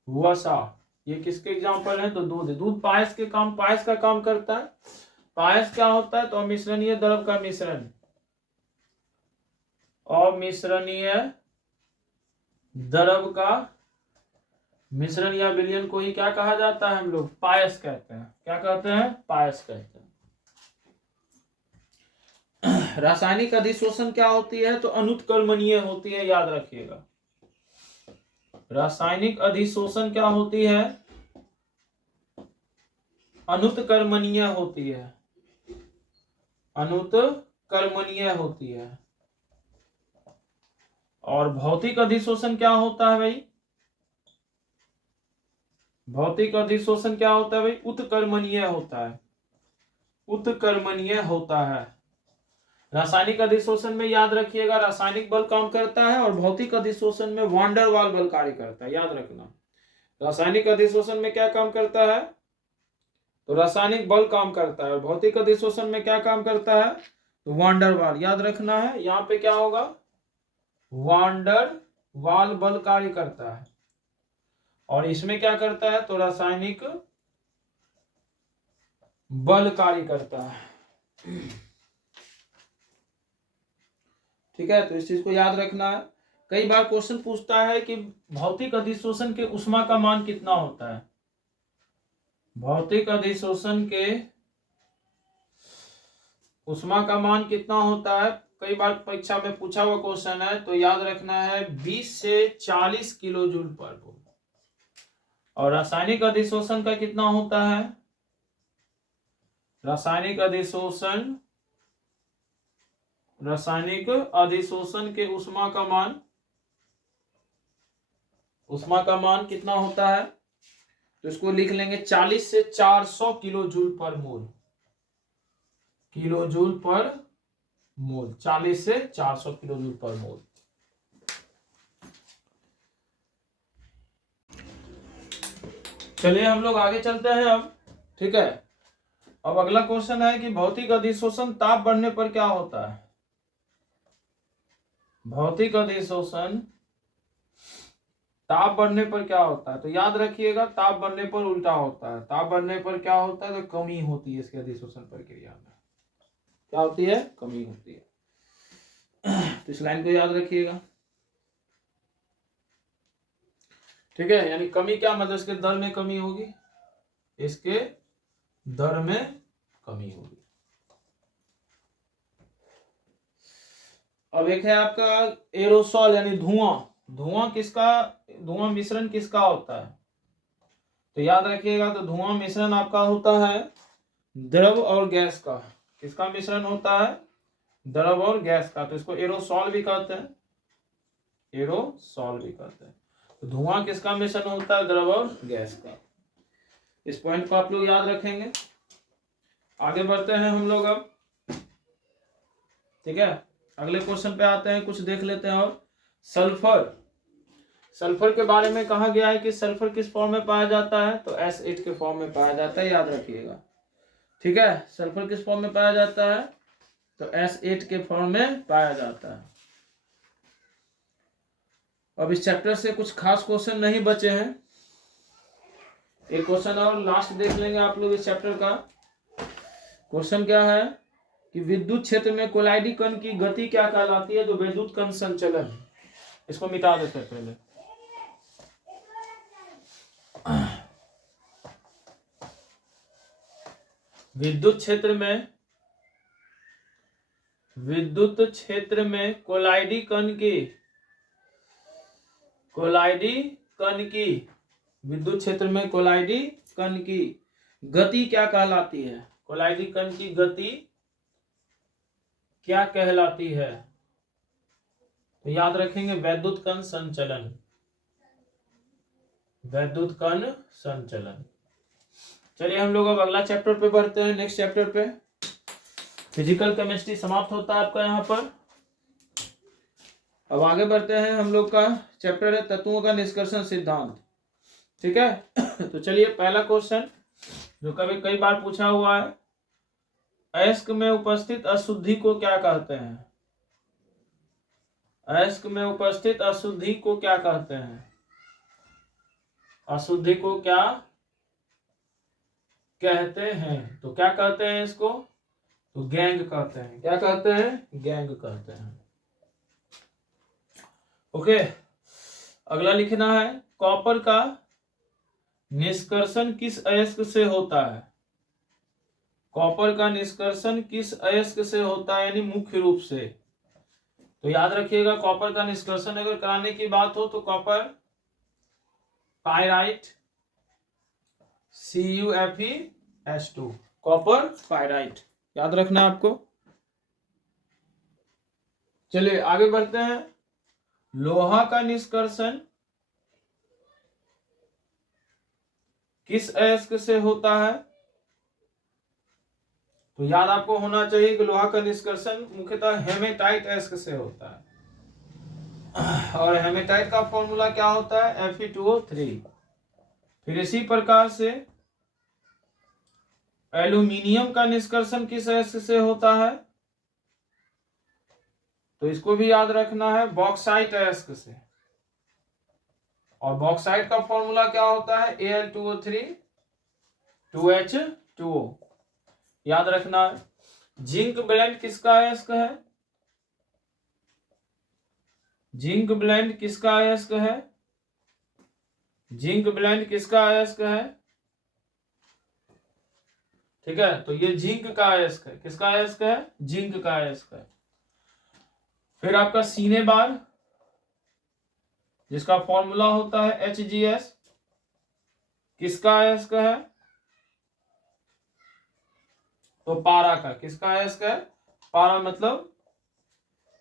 वसा। ये किसके एग्जाम्पल है? तो दूध। दूध पायस का काम करता है। पायस क्या होता है? तो अमिश्रणीय द्रव का मिश्रण। अमिश्रणीय द्रव का मिश्रण या विलयन को ही क्या कहा जाता है? हम लोग पायस कहते हैं। क्या कहते हैं? पायस कहते हैं। रासायनिक अधिशोषण क्या होती है? तो अनुत्क्रमणीय होती है, याद रखिएगा। रासायनिक अधिशोषण क्या होती है? अनुत्क्रमणीय होती है। अनुत्क्रमणीय होती है। और भौतिक अधिशोषण क्या होता है भाई? भौतिक अधिशोषण क्या होता है भाई? उत्क्रमणीय होता है। उत्क्रमणीय होता है। रासायनिक अधिशोषण में याद रखिएगा रासायनिक बल काम करता है और भौतिक अधिशोषण में वान डेर वाल बल कार्य करता है, याद रखना। रासायनिक अधिशोषण में क्या काम करता है? तो रासायनिक बल काम करता है। और भौतिक अधिशोषण में क्या काम करता है? तो वान डेर वाल, याद रखना है। यहां पे क्या होगा? वान डेर वाल बल कार्य करता है। और इसमें क्या करता है? तो रासायनिक बल कार्य करता है। ठीक है, तो इस चीज को याद रखना है। कई बार क्वेश्चन पूछता है कि भौतिक अधिशोषण के ऊष्मा का मान कितना होता है? भौतिक अधिशोषण के ऊष्मा का मान कितना होता है? कई बार परीक्षा में पूछा हुआ क्वेश्चन है, तो याद रखना है 20 से 40 किलो जूल पर मोल। और रासायनिक अधिशोषण का कितना होता है? रासायनिक अधिशोषण के ऊष्मा का मान कितना होता है? तो इसको लिख लेंगे 40 से 400 किलो जूल पर मोल। किलो जूल पर मोल, 40 से 400 किलो जूल पर मोल। चलिए हम लोग आगे चलते हैं अब, ठीक है। अब अगला क्वेश्चन है कि भौतिक अधिशोषण ताप बढ़ने पर क्या होता है? भौतिक अधिशोषण ताप बढ़ने पर क्या होता है? तो याद रखिएगा ताप बढ़ने पर उल्टा होता है। ताप बढ़ने पर क्या होता है? तो कमी होती है इसके अधिशोषण प्रक्रिया में। क्या होती है? कमी होती है। तो इस लाइन को याद रखिएगा, ठीक है। यानी कमी क्या मतलब? इसके दर में कमी होगी। इसके दर में कमी होगी। अब एक है आपका एरोसॉल यानी धुआं। धुआं मिश्रण किसका होता है? तो याद रखिएगा, तो धुआं मिश्रण आपका होता है द्रव और गैस का। किसका मिश्रण होता है? द्रव और गैस का। तो इसको एरोसॉल भी कहते हैं, एरोसॉल भी कहते हैं। तो धुआं किसका मिश्रण होता है? द्रव और गैस का। इस पॉइंट को आप लोग याद रखेंगे। आगे बढ़ते हैं हम लोग अब, ठीक है। अगले क्वेश्चन पे आते हैं, कुछ देख लेते हैं। और सल्फर के बारे में कहा गया है कि सल्फर किस फॉर्म में पाया जाता है? तो S8 के फॉर्म में पाया जाता है, याद रखिएगा, ठीक है। सल्फर किस फॉर्म में पाया जाता है? तो S8 के फॉर्म में पाया जाता है। अब इस चैप्टर से कुछ खास क्वेश्चन नहीं बचे हैं, एक क्वेश्चन और लास्ट देख लेंगे आप लोग इस चैप्टर का। क्वेश्चन क्या है कि विद्युत क्षेत्र में कोलाइडी कण की गति क्या कहलाती है? तो विद्युत कण संचलन। इसको मिटा देते हैं पहले। विद्युत क्षेत्र में कोलाइडी कण की विद्युत क्षेत्र में कोलाइडी कण की गति क्या कहलाती है? कोलाइडी कण की गति क्या कहलाती है? तो याद रखेंगे वैद्युत कण संचलन, वैद्युत कण संचलन। चलिए हम लोग अब अगला चैप्टर पे बढ़ते हैं, नेक्स्ट चैप्टर पे। फिजिकल केमिस्ट्री समाप्त होता है आपका यहाँ पर। अब आगे बढ़ते हैं, हम लोग का चैप्टर है तत्वों का निष्कर्षण सिद्धांत, ठीक है। तो चलिए पहला क्वेश्चन जो कई बार पूछा हुआ है, अयस्क में उपस्थित अशुद्धि को क्या कहते हैं? अयस्क में उपस्थित अशुद्धि को क्या कहते हैं? अशुद्धि को क्या कहते हैं? तो क्या कहते हैं इसको? तो गैंग कहते हैं। क्या कहते हैं? गैंग कहते हैं। ओके, अगला लिखना है, कॉपर का निष्कर्षण किस अयस्क से होता है? कॉपर का निष्कर्षण किस अयस्क से होता है, यानी मुख्य रूप से? तो याद रखिएगा, कॉपर का निष्कर्षण अगर कराने की बात हो तो copper pyrite CuFeS2, copper pyrite, याद रखना आपको। चलिए आगे बढ़ते हैं, लोहा का निष्कर्षण किस अयस्क से होता है? तो याद आपको होना चाहिए कि लोहा का निष्कर्षण मुख्यतः हेमेटाइट अयस्क से होता है। और हेमेटाइट का फॉर्मूला क्या होता है? Fe2O3। फिर इसी प्रकार से एल्यूमिनियम का निष्कर्षण किस अयस्क से होता है? तो इसको भी याद रखना है, बॉक्साइट अयस्क से। और बॉक्साइट का फॉर्मूला क्या होता है? Al2O3 2H2O, याद रखना है। जिंक ब्लेंड किसका अयस्क है? जिंक ब्लेंड किसका अयस्क है? जिंक ब्लेंड किसका अयस्क है? ठीक है, तो ये जिंक का अयस्क है। किसका अयस्क है? जिंक का अयस्क है। फिर आपका सीने बार जिसका फॉर्मूला होता है HgS, किसका अयस्क है? तो पारा का। किसका अयस्क है? पारा मतलब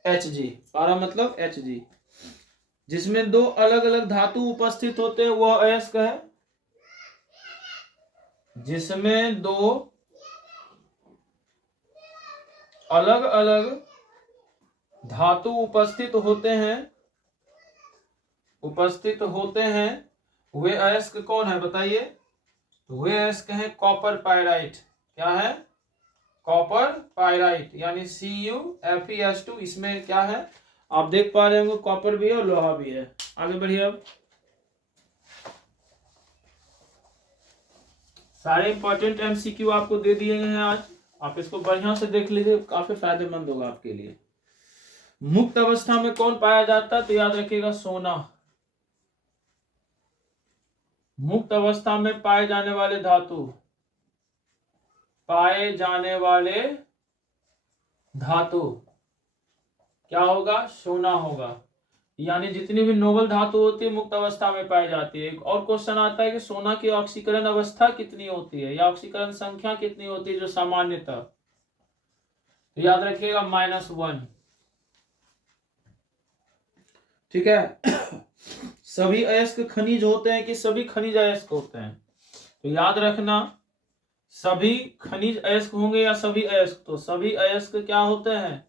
Hg, पारा मतलब Hg। जिसमें दो अलग अलग धातु उपस्थित होते हैं वह अयस्क है। जिसमें दो अलग अलग धातु उपस्थित होते हैं वे अयस्क कौन है बताइए? तो वे अयस्क हैं कॉपर पायराइट। क्या है? कॉपर पायराइट, यानी CuFeS2। इसमें क्या है आप देख पा रहे होंगे, कॉपर भी है और लोहा भी है। आगे बढ़िए। अब सारे इंपॉर्टेंट MCQ आपको दे दिए गए हैं आज, आप इसको बढ़िया से देख लीजिए, काफी फायदेमंद होगा आपके लिए। मुक्त अवस्था में कौन पाया जाता है? तो याद रखिएगा सोना। मुक्त अवस्था में पाए जाने वाले धातु, पाए जाने वाले धातु क्या होगा? सोना होगा। यानी जितनी भी नोबल धातु होती है मुक्त अवस्था में पाई जाती है। एक और क्वेश्चन आता है कि सोना की ऑक्सीकरण अवस्था कितनी होती है या ऑक्सीकरण संख्या कितनी होती है जो सामान्यतः, तो याद रखिएगा -1। ठीक है। सभी अयस्क खनिज होते हैं कि सभी खनिज अयस्क होते हैं? तो याद रखना सभी खनिज अयस्क होंगे या सभी अयस्क? तो सभी अयस्क क्या होते हैं?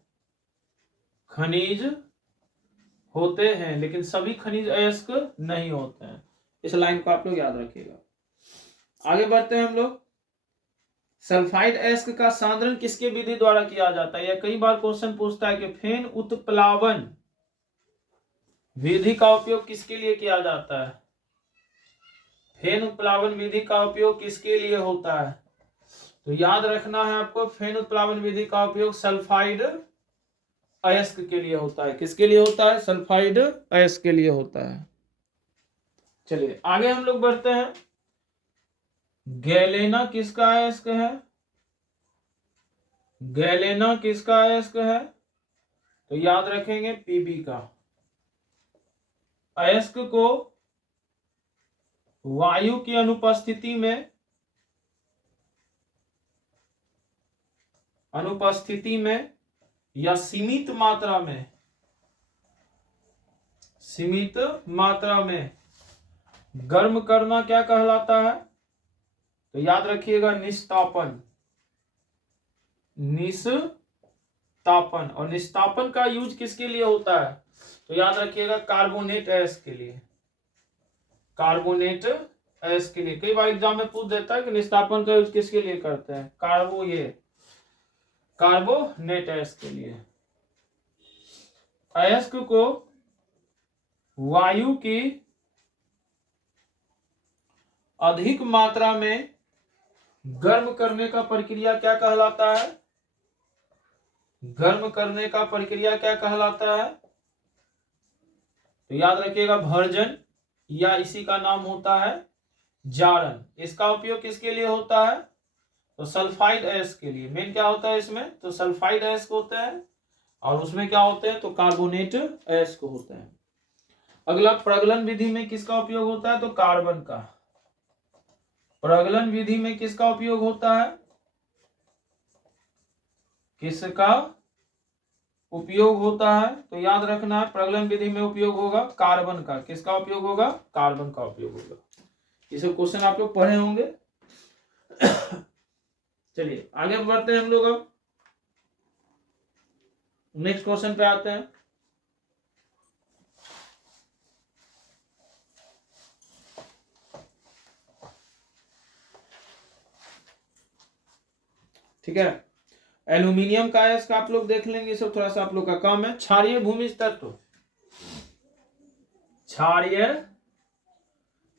खनिज होते हैं, लेकिन सभी खनिज अयस्क नहीं होते हैं। इस लाइन को आप लोग याद रखिएगा। आगे बढ़ते हैं हम लोग। सल्फाइड अयस्क का सांद्रण किसके विधि द्वारा किया जाता है? या कई बार क्वेश्चन पूछता है कि फेन उत्प्लावन विधि का उपयोग किसके लिए किया जाता है? फेन उत्प्लावन विधि का उपयोग किसके लिए होता है? तो याद रखना है आपको, फेन उत्प्लावन विधि का उपयोग सल्फाइड अयस्क के लिए होता है। किसके लिए होता है? सल्फाइड अयस्क के लिए होता है। चलिए आगे हम लोग बढ़ते हैं। गैलेना किसका अयस्क है? गैलेना किसका अयस्क है? तो याद रखेंगे पीबी का। अयस्क को वायु की अनुपस्थिति में या सीमित मात्रा में गर्म करना क्या कहलाता है? तो याद रखिएगा निस्तापन। और निस्तापन का यूज किसके लिए होता है? तो याद रखिएगा कार्बोनेट अयस्क के लिए। कार्बोनेट अयस्क के लिए कई बार एग्जाम में पूछ देता है कि निस्तापन का यूज किसके लिए करते हैं? कार्बोनेट अयस्क के लिए। अयस्क को वायु की अधिक मात्रा में गर्म करने का प्रक्रिया क्या कहलाता है? गर्म करने का प्रक्रिया क्या कहलाता है? तो याद रखिएगा भर्जन, या इसी का नाम होता है जारन। इसका उपयोग किसके लिए होता है? तो सल्फाइड अयस्क के लिए। मेन क्या होता है इसमें? तो सल्फाइड अयस्क होते हैं, और उसमें क्या होते हैं? तो कार्बोनेट अयस्क होते हैं। अगला प्रगलन विधि में किसका उपयोग होता है? तो कार्बन का। प्रगलन विधि में किसका उपयोग होता है? किसका उपयोग होता है? तो याद रखना है प्रगलन विधि में उपयोग होगा कार्बन का। किसका उपयोग होगा? कार्बन का उपयोग होगा। ये सब क्वेश्चन आप लोग पढ़े होंगे। चलिए आगे बढ़ते हैं हम लोग। अब नेक्स्ट क्वेश्चन पे आते हैं। ठीक है, एल्यूमिनियम का अयस्क आप लोग देख लेंगे, सब थोड़ा सा आप लोग का काम है। क्षारीय भूमिज तत्व, क्षारीय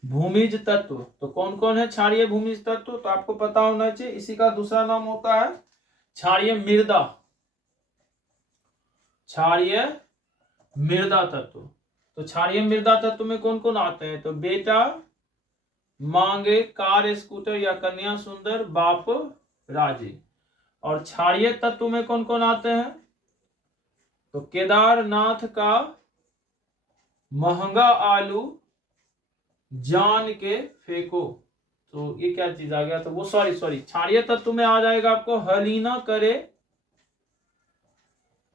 भूमिज तत्व तो कौन कौन है? क्षारीय भूमिज तत्व तो आपको पता होना चाहिए, इसी का दूसरा नाम होता है क्षारीय मृदा। क्षारीय मृदा तत्व। तो क्षारीय मृदा तत्व में कौन कौन आते हैं? तो बेटा, मांगे, कार, स्कूटर या कन्या सुंदर, बाप, राजी। और क्षारीय तत्व में कौन कौन आते हैं? तो केदारनाथ का महंगा आलू जान के फेंको। तो ये क्या चीज आ गया? तो वो सॉरी क्षारीय तत्व में आ जाएगा आपको हलीना करे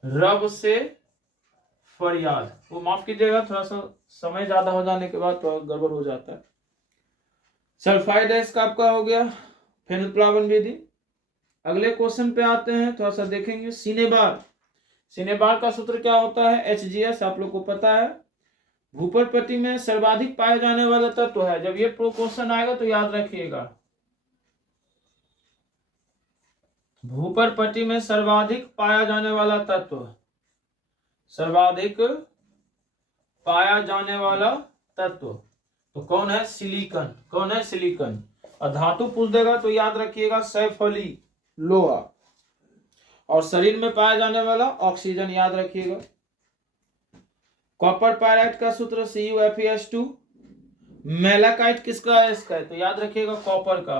रब से फरियाद। वो माफ कीजिएगा, थोड़ा सा समय ज्यादा हो जाने के बाद तो गड़बड़ हो जाता है। सल्फाइड अयस्क आपका हो गया, फेन उत्प्लावन विधि। अगले क्वेश्चन पे आते हैं, थोड़ा सा देखेंगे सिनेबार। सिनेबार का सूत्र क्या होता है? HGS आप लोग को पता है। भूपर पट्टी में सर्वाधिक पाए जाने वाला तत्व है। जब ये क्वेश्चन आएगा तो याद रखिएगा, भूपर पट्टी में सर्वाधिक पाया जाने वाला तत्व, सर्वाधिक पाया जाने वाला तत्व तो कौन है? सिलिकॉन। कौन है? सिलिकॉन। और धातु पूछ देगा तो याद रखिएगा सैफली, लोहा। और शरीर में पाया जाने वाला ऑक्सीजन, याद रखिएगा। कॉपर पायराइट का सूत्र CuFeS2। मेलाकाइट किसका अयस्क है? तो याद रखिएगा कॉपर का।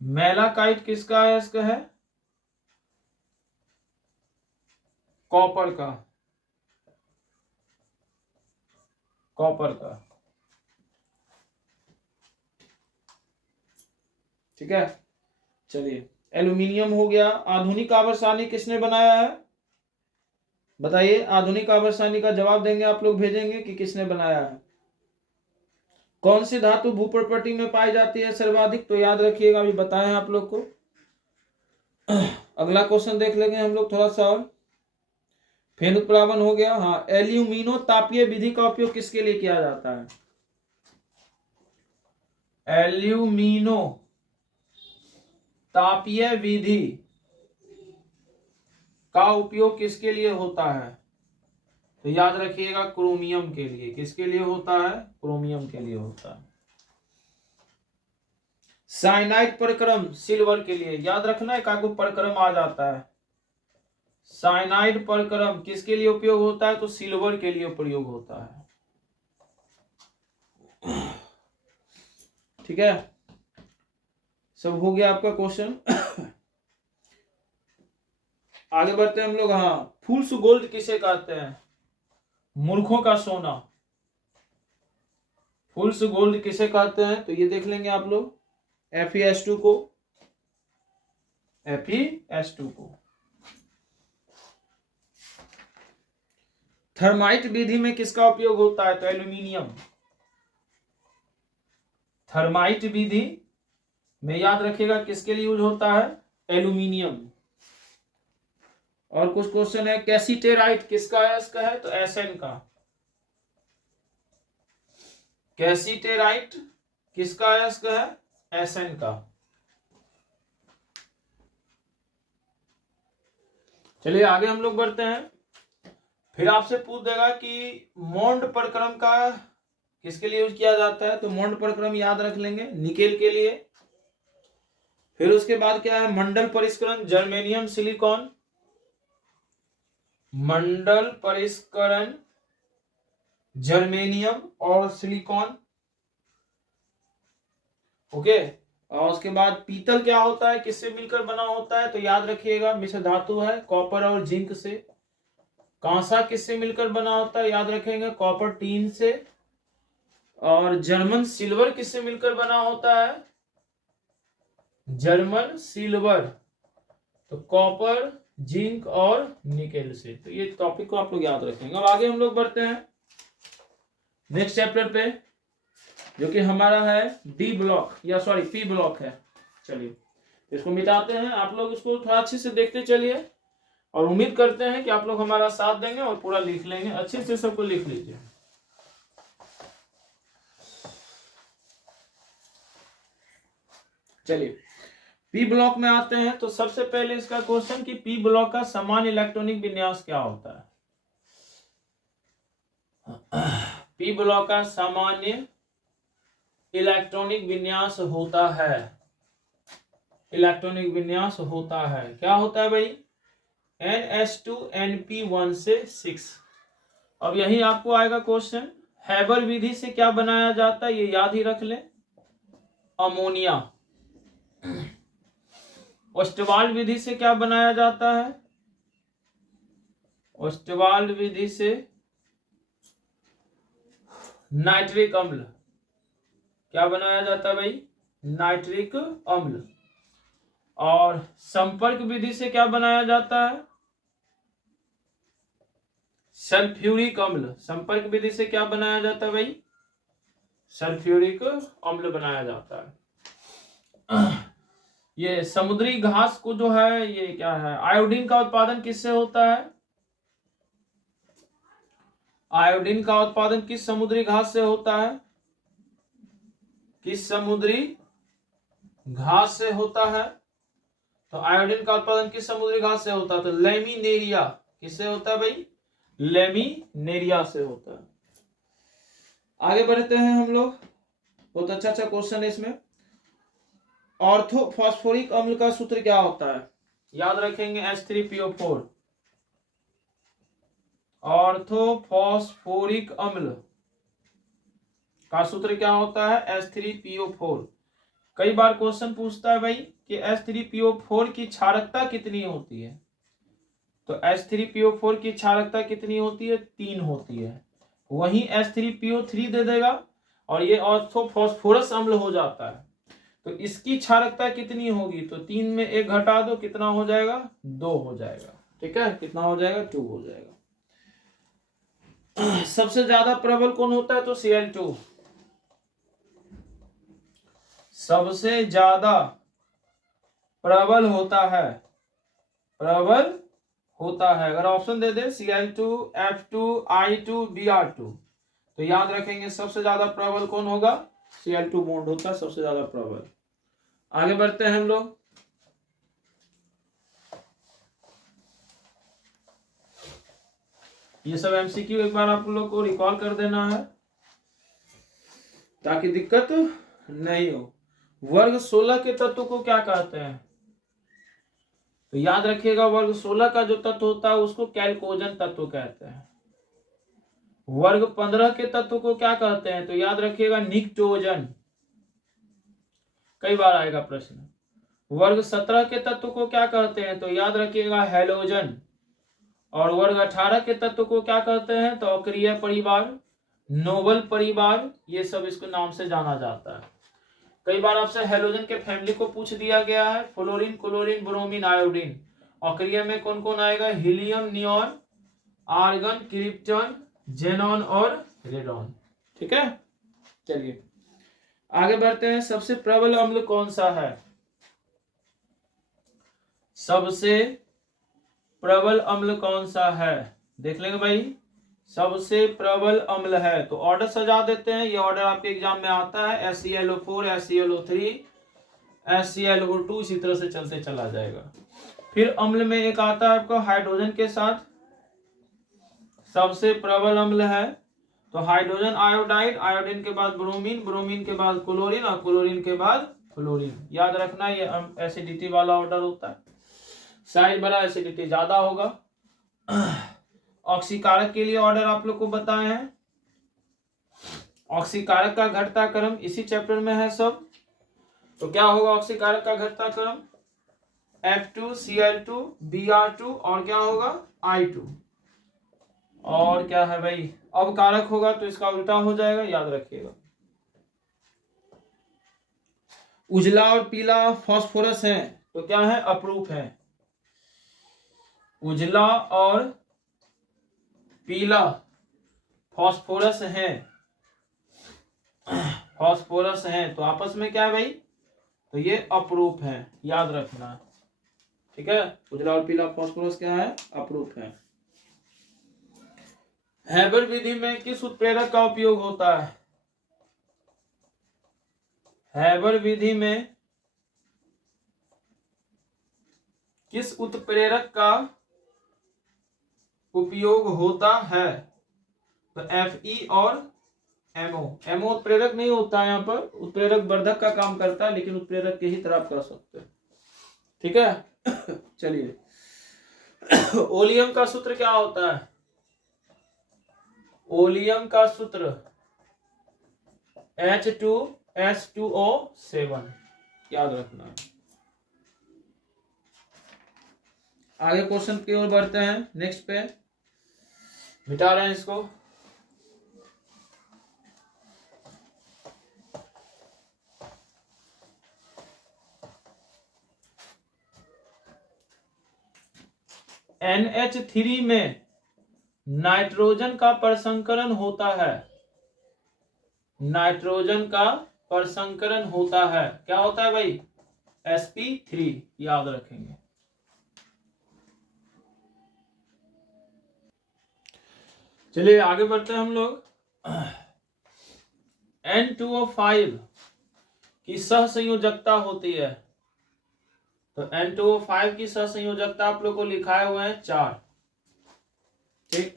मेलाकाइट किसका अयस्क है? कॉपर का। कॉपर का, ठीक है। चलिए, एल्यूमिनियम हो गया। आधुनिक आवर्सानी किसने बनाया है? बताइए, आधुनिक आवर्सानी का जवाब देंगे आप लोग, भेजेंगे कि किसने बनाया है। कौन सी धातु भूपर्पटी में पाई जाती है सर्वाधिक? तो याद रखिएगा, अभी बताए हैं आप लोग को। अगला क्वेश्चन देख लेंगे हम लोग थोड़ा सा और। फेन उत्प्लावन हो गया। हाँ, एल्यूमिनो तापीय विधि का उपयोग किसके लिए किया जाता है? एल्यूमिनो तापीय विधि का उपयोग किसके लिए होता है? तो याद रखिएगा क्रोमियम के लिए। किसके लिए होता है? क्रोमियम के लिए होता है। साइनाइड परक्रम सिल्वर के लिए। याद रखना, एक आगो परक्रम आ जाता है। साइनाइड परक्रम किसके लिए उपयोग होता है? तो सिल्वर के लिए प्रयोग होता है, ठीक है। सब हो गया आपका क्वेश्चन। आगे बढ़ते हैं हम लोग। हाँ, फूल्स गोल्ड किसे कहते हैं? मूर्खों का सोना। फूल्स गोल्ड किसे कहते हैं? तो ये देख लेंगे आप लोग, FeS2 को। FeS2 को। थर्माइट विधि में किसका उपयोग होता है? तो एल्यूमिनियम। थर्माइट विधि में याद रखिएगा किसके लिए यूज होता है? एल्यूमिनियम। और कुछ क्वेश्चन है, कैसीटेराइट किसका अयस्क है? तो Sn का। कैसीटेराइट किसका अयस्क है? Sn का। चलिए आगे हम लोग बढ़ते हैं। फिर आपसे पूछ देगा कि मोंड परक्रम का किसके लिए यूज किया जाता है? तो मोंड परक्रम याद रख लेंगे, निकेल के लिए। फिर उसके बाद क्या है? मंडल परिष्करण, जर्मेनियम सिलिकॉन। मंडल परिष्करण, जर्मेनियम और सिलिकॉन, ओके। और उसके बाद पीतल क्या होता है? किससे मिलकर बना होता है? तो याद रखिएगा मिश्र धातु है, कॉपर और जिंक से। कांसा किससे मिलकर बना होता है? याद रखेंगे कॉपर टीन से। और जर्मन सिल्वर किससे मिलकर बना होता है? जर्मन सिल्वर तो कॉपर, जिंक और निकेल से। तो ये टॉपिक को आप लोग याद रखेंगे। अब आगे हम लोग बढ़ते हैं नेक्स्ट चैप्टर पे, जो कि हमारा है डी ब्लॉक, या सॉरी पी ब्लॉक है। चलिए इसको मिटाते हैं। आप लोग इसको थोड़ा अच्छे से देखते चलिए, और उम्मीद करते हैं कि आप लोग हमारा साथ देंगे और पूरा लिख लेंगे। अच्छे से सबको लिख लीजिए। चलिए पी ब्लॉक में आते हैं। तो सबसे पहले इसका क्वेश्चन कि पी ब्लॉक का सामान्य इलेक्ट्रॉनिक विन्यास क्या होता है? पी ब्लॉक का सामान्य इलेक्ट्रॉनिक विन्यास होता है, इलेक्ट्रॉनिक विन्यास होता है, क्या होता है भाई? NH2 NP1 से 6। अब यही आपको आएगा क्वेश्चन, हैबर विधि से क्या बनाया जाता है? ये याद ही रख लें, अमोनिया। ओस्टवाल्ड विधि से क्या बनाया जाता है? ओस्टवाल्ड विधि से नाइट्रिक अम्ल। क्या बनाया जाता है भाई? नाइट्रिक अम्ल। और संपर्क विधि से क्या बनाया जाता है? सल्फ्यूरिक अम्ल। संपर्क विधि से क्या बनाया जाता है भाई? सल्फ्यूरिक अम्ल बनाया जाता है। ये समुद्री घास को जो है, ये क्या है? आयोडीन का उत्पादन किससे होता है? आयोडीन का उत्पादन किस समुद्री घास से होता है? किस समुद्री घास से होता है? तो आयोडीन का उत्पादन किस समुद्री घास से होता है? तो लेमिनेरिया। किससे होता है भाई? लेमिनेरिया से होता है। आगे बढ़ते हैं हम लोग। बहुत अच्छा अच्छा क्वेश्चन है इसमें। ऑर्थोफॉस्फोरिक अम्ल का सूत्र क्या होता है? याद रखेंगे H3PO4। ऑर्थोफॉस्फोरिक अम्ल का सूत्र क्या होता है, H3PO4। कई बार क्वेश्चन पूछता है भाई कि H3PO4 की क्षारकता कितनी होती है, तो H3PO4 की क्षारकता कितनी होती है, 3 होती है। वहीं H3PO3 दे देगा और ये ऑर्थोफॉस्फोरस अम्ल हो जाता है, तो इसकी क्षारकता कितनी होगी, तो 3 में 1 घटा दो, कितना हो जाएगा, 2 हो जाएगा। ठीक है, कितना हो जाएगा, 2 हो जाएगा। सबसे ज्यादा प्रबल कौन होता है, तो Cl2 सबसे ज्यादा प्रबल होता है, प्रबल होता है। अगर ऑप्शन दे दे Cl2, F2, I2, Br2, तो याद रखेंगे सबसे ज्यादा प्रबल कौन होगा, Cl2 बॉन्ड होता है सबसे ज्यादा प्रबल। आगे बढ़ते हैं हम लोग। ये सब एमसीक्यू एक बार आप लोग को रिकॉल कर देना है ताकि दिक्कत नहीं हो। वर्ग 16 के तत्व को क्या कहते हैं, तो याद रखिएगा वर्ग 16 का जो तत्व होता है उसको कैल्कोजन तत्व कहते हैं। वर्ग 15 के तत्व को क्या कहते हैं, तो याद रखिएगा निक्टोजन, कई बार आएगा प्रश्न। वर्ग 17 के तत्व को क्या कहते हैं, तो याद रखिएगा हैलोजन। और वर्ग 18 के तत्व को क्या कहते हैं, तो अक्रिय परिवार, नोबल परिवार, ये सब इसको नाम से जाना जाता है। कई बार आपसे हैलोजन के फैमिली को पूछ दिया गया है, फ्लोरीन, क्लोरीन, ब्रोमीन, आयोडीन। अक्रिय में कौन कौन आएगा, helium, neon, argon, krypton, xenon और रेडॉन। ठीक है, चलिए आगे बढ़ते हैं। सबसे प्रबल अम्ल कौन सा है, सबसे प्रबल अम्ल कौन सा है, देख लेंगे भाई। सबसे प्रबल अम्ल है, तो ऑर्डर सजा देते हैं, ये ऑर्डर आपके एग्जाम में आता है, HClO4, HClO3, HClO2, इसी तरह से चलते चला जाएगा। फिर अम्ल में एक आता है आपका हाइड्रोजन के साथ, सबसे प्रबल अम्ल है, तो हाइड्रोजन आयोडाइड, आयोडीन के बाद ब्रोमीन, ब्रोमीन के बाद क्लोरीन और क्लोरीन के बाद फ्लोरीन। याद रखना ये एसिडिटी वाला ऑर्डर होता है, साइज बड़ा एसिडिटी ज्यादा होगा। ऑक्सीकारक के लिए ऑर्डर आप लोग को बताए हैं। ऑक्सीकारक का घटता क्रम इसी चैप्टर में है सब, तो क्या होगा ऑक्सीकारक का घटता क्रम, F2, Cl2, Br2 और क्या होगा, I2। और क्या है भाई, अवकारक होगा तो इसका उल्टा हो जाएगा, याद रखिएगा। उजला और पीला फास्फोरस है, तो क्या है, अपरूप है। उजला और पीला फास्फोरस है, फास्फोरस है, तो आपस में क्या है भाई, तो ये अपरूप है, याद रखना। ठीक है, उजला और पीला फास्फोरस क्या है, अपरूप है। हैबर विधि में किस उत्प्रेरक का उपयोग होता है, हैबर विधि में किस उत्प्रेरक का उपयोग होता है, तो Fe और MO। MO उत्प्रेरक नहीं होता है, यहाँ पर उत्प्रेरक वर्धक का काम करता है, लेकिन उत्प्रेरक के ही तरह आप कर सकते हैं। ठीक है, चलिए ओलियम का सूत्र क्या होता है, ओलियम का सूत्र H2S2O7, याद रखना है। आगे क्वेश्चन की ओर बढ़ते हैं, नेक्स्ट पे मिटा रहे हैं इसको। NH3 में नाइट्रोजन का परसंकरण होता है, नाइट्रोजन का परसंकरण होता है, क्या होता है भाई, sp3, याद रखेंगे। चलिए आगे बढ़ते हैं हम लोग। N2O5 की सहसंयोजकता होती है, तो N2O5 की सहसंयोजकता आप लोग को लिखाए हुए हैं 4। ठीक,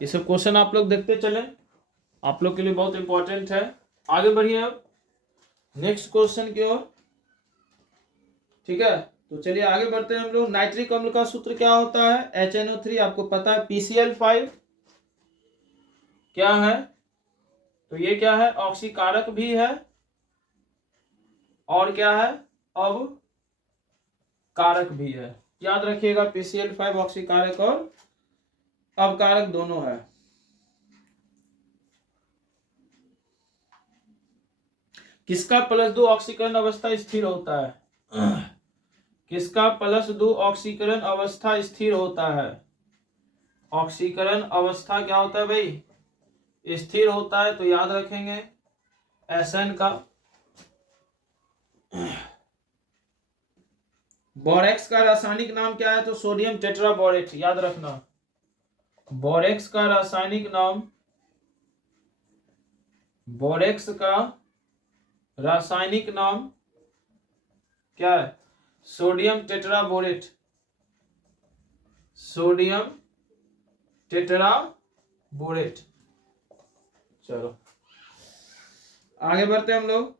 ये सब क्वेश्चन आप लोग देखते चले, आप लोग के लिए बहुत इंपॉर्टेंट है। आगे बढ़िए अब नेक्स्ट क्वेश्चन की ओर। ठीक है, तो चलिए आगे बढ़ते हैं हम लोग। नाइट्रिक अम्ल का सूत्र क्या होता है, HNO3, आपको पता है। PCl5 क्या है, तो ये क्या है, ऑक्सीकारक भी है और क्या है, अब कारक भी है। याद रखिएगा PCl5 ऑक्सीकारक और अवकारक दोनों है। किसका +2 ऑक्सीकरण अवस्था स्थिर होता है? किसका +2 ऑक्सीकरण अवस्था स्थिर होता है? ऑक्सीकरण अवस्था क्या होता है भाई, स्थिर होता है। तो याद रखेंगे SN का। बोरेक्स का रासायनिक नाम क्या है? तो सोडियम टेट्राबोरेट, याद रखना। बोरेक्स का रासायनिक नाम, बोरेक्स का रासायनिक नाम क्या है? Sodium tetraborate, sodium tetraborate. चलो आगे बढ़ते हैं हम लोग।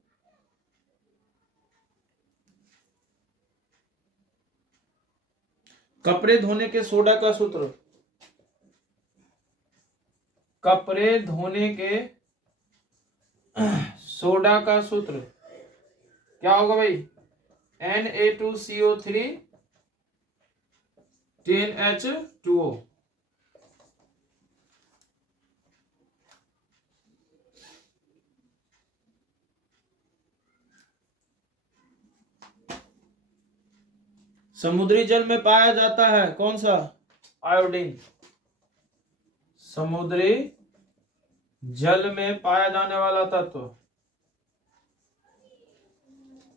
कपड़े धोने के सोडा का सूत्र, कपड़े धोने के सोडा का सूत्र क्या होगा भाई? Na2CO3 10H2O। समुद्री जल में पाया जाता है कौन सा? आयोडीन। समुद्री जल में पाया जाने वाला तत्व,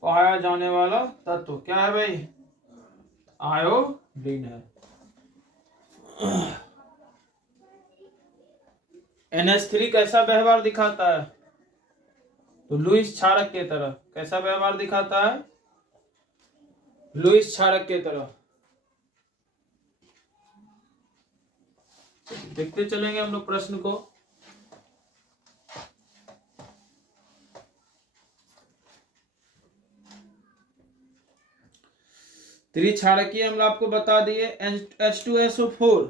पाया जाने वाला तत्व क्या है भाई? आयोडीन है। NH3 कैसा व्यवहार दिखाता है? तो लुईस क्षारक के तरह। कैसा व्यवहार दिखाता है? लुईस क्षारक के तरह। देखते चलेंगे हम लोग प्रश्न को। त्रिक्षारकीय अम्ल आपको बता दिए। H2SO4,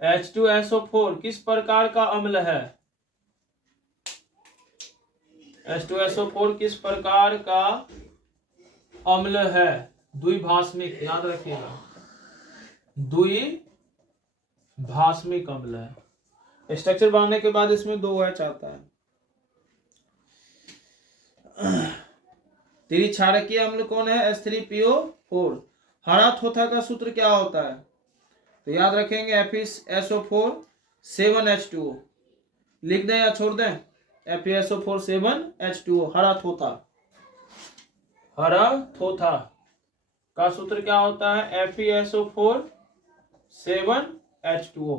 H2SO4 किस प्रकार का अम्ल है? H2SO4 किस प्रकार का अम्ल है? द्विभाषमिक, याद रखिएगा, द्विभाषमिक अम्ल है। स्ट्रक्चर बनाने के बाद इसमें 2H आता है। त्रिक्षारकीय अम्ल कौन है? H3PO4। हरा थोथा का सूत्र क्या होता है? तो याद रखेंगे FeSO4 7H2O। लिख दें या छोड़ दें? FeSO4 7H2O, हरा थोथा। हरा थोथा का सूत्र क्या होता है? FeSO4 7H2O।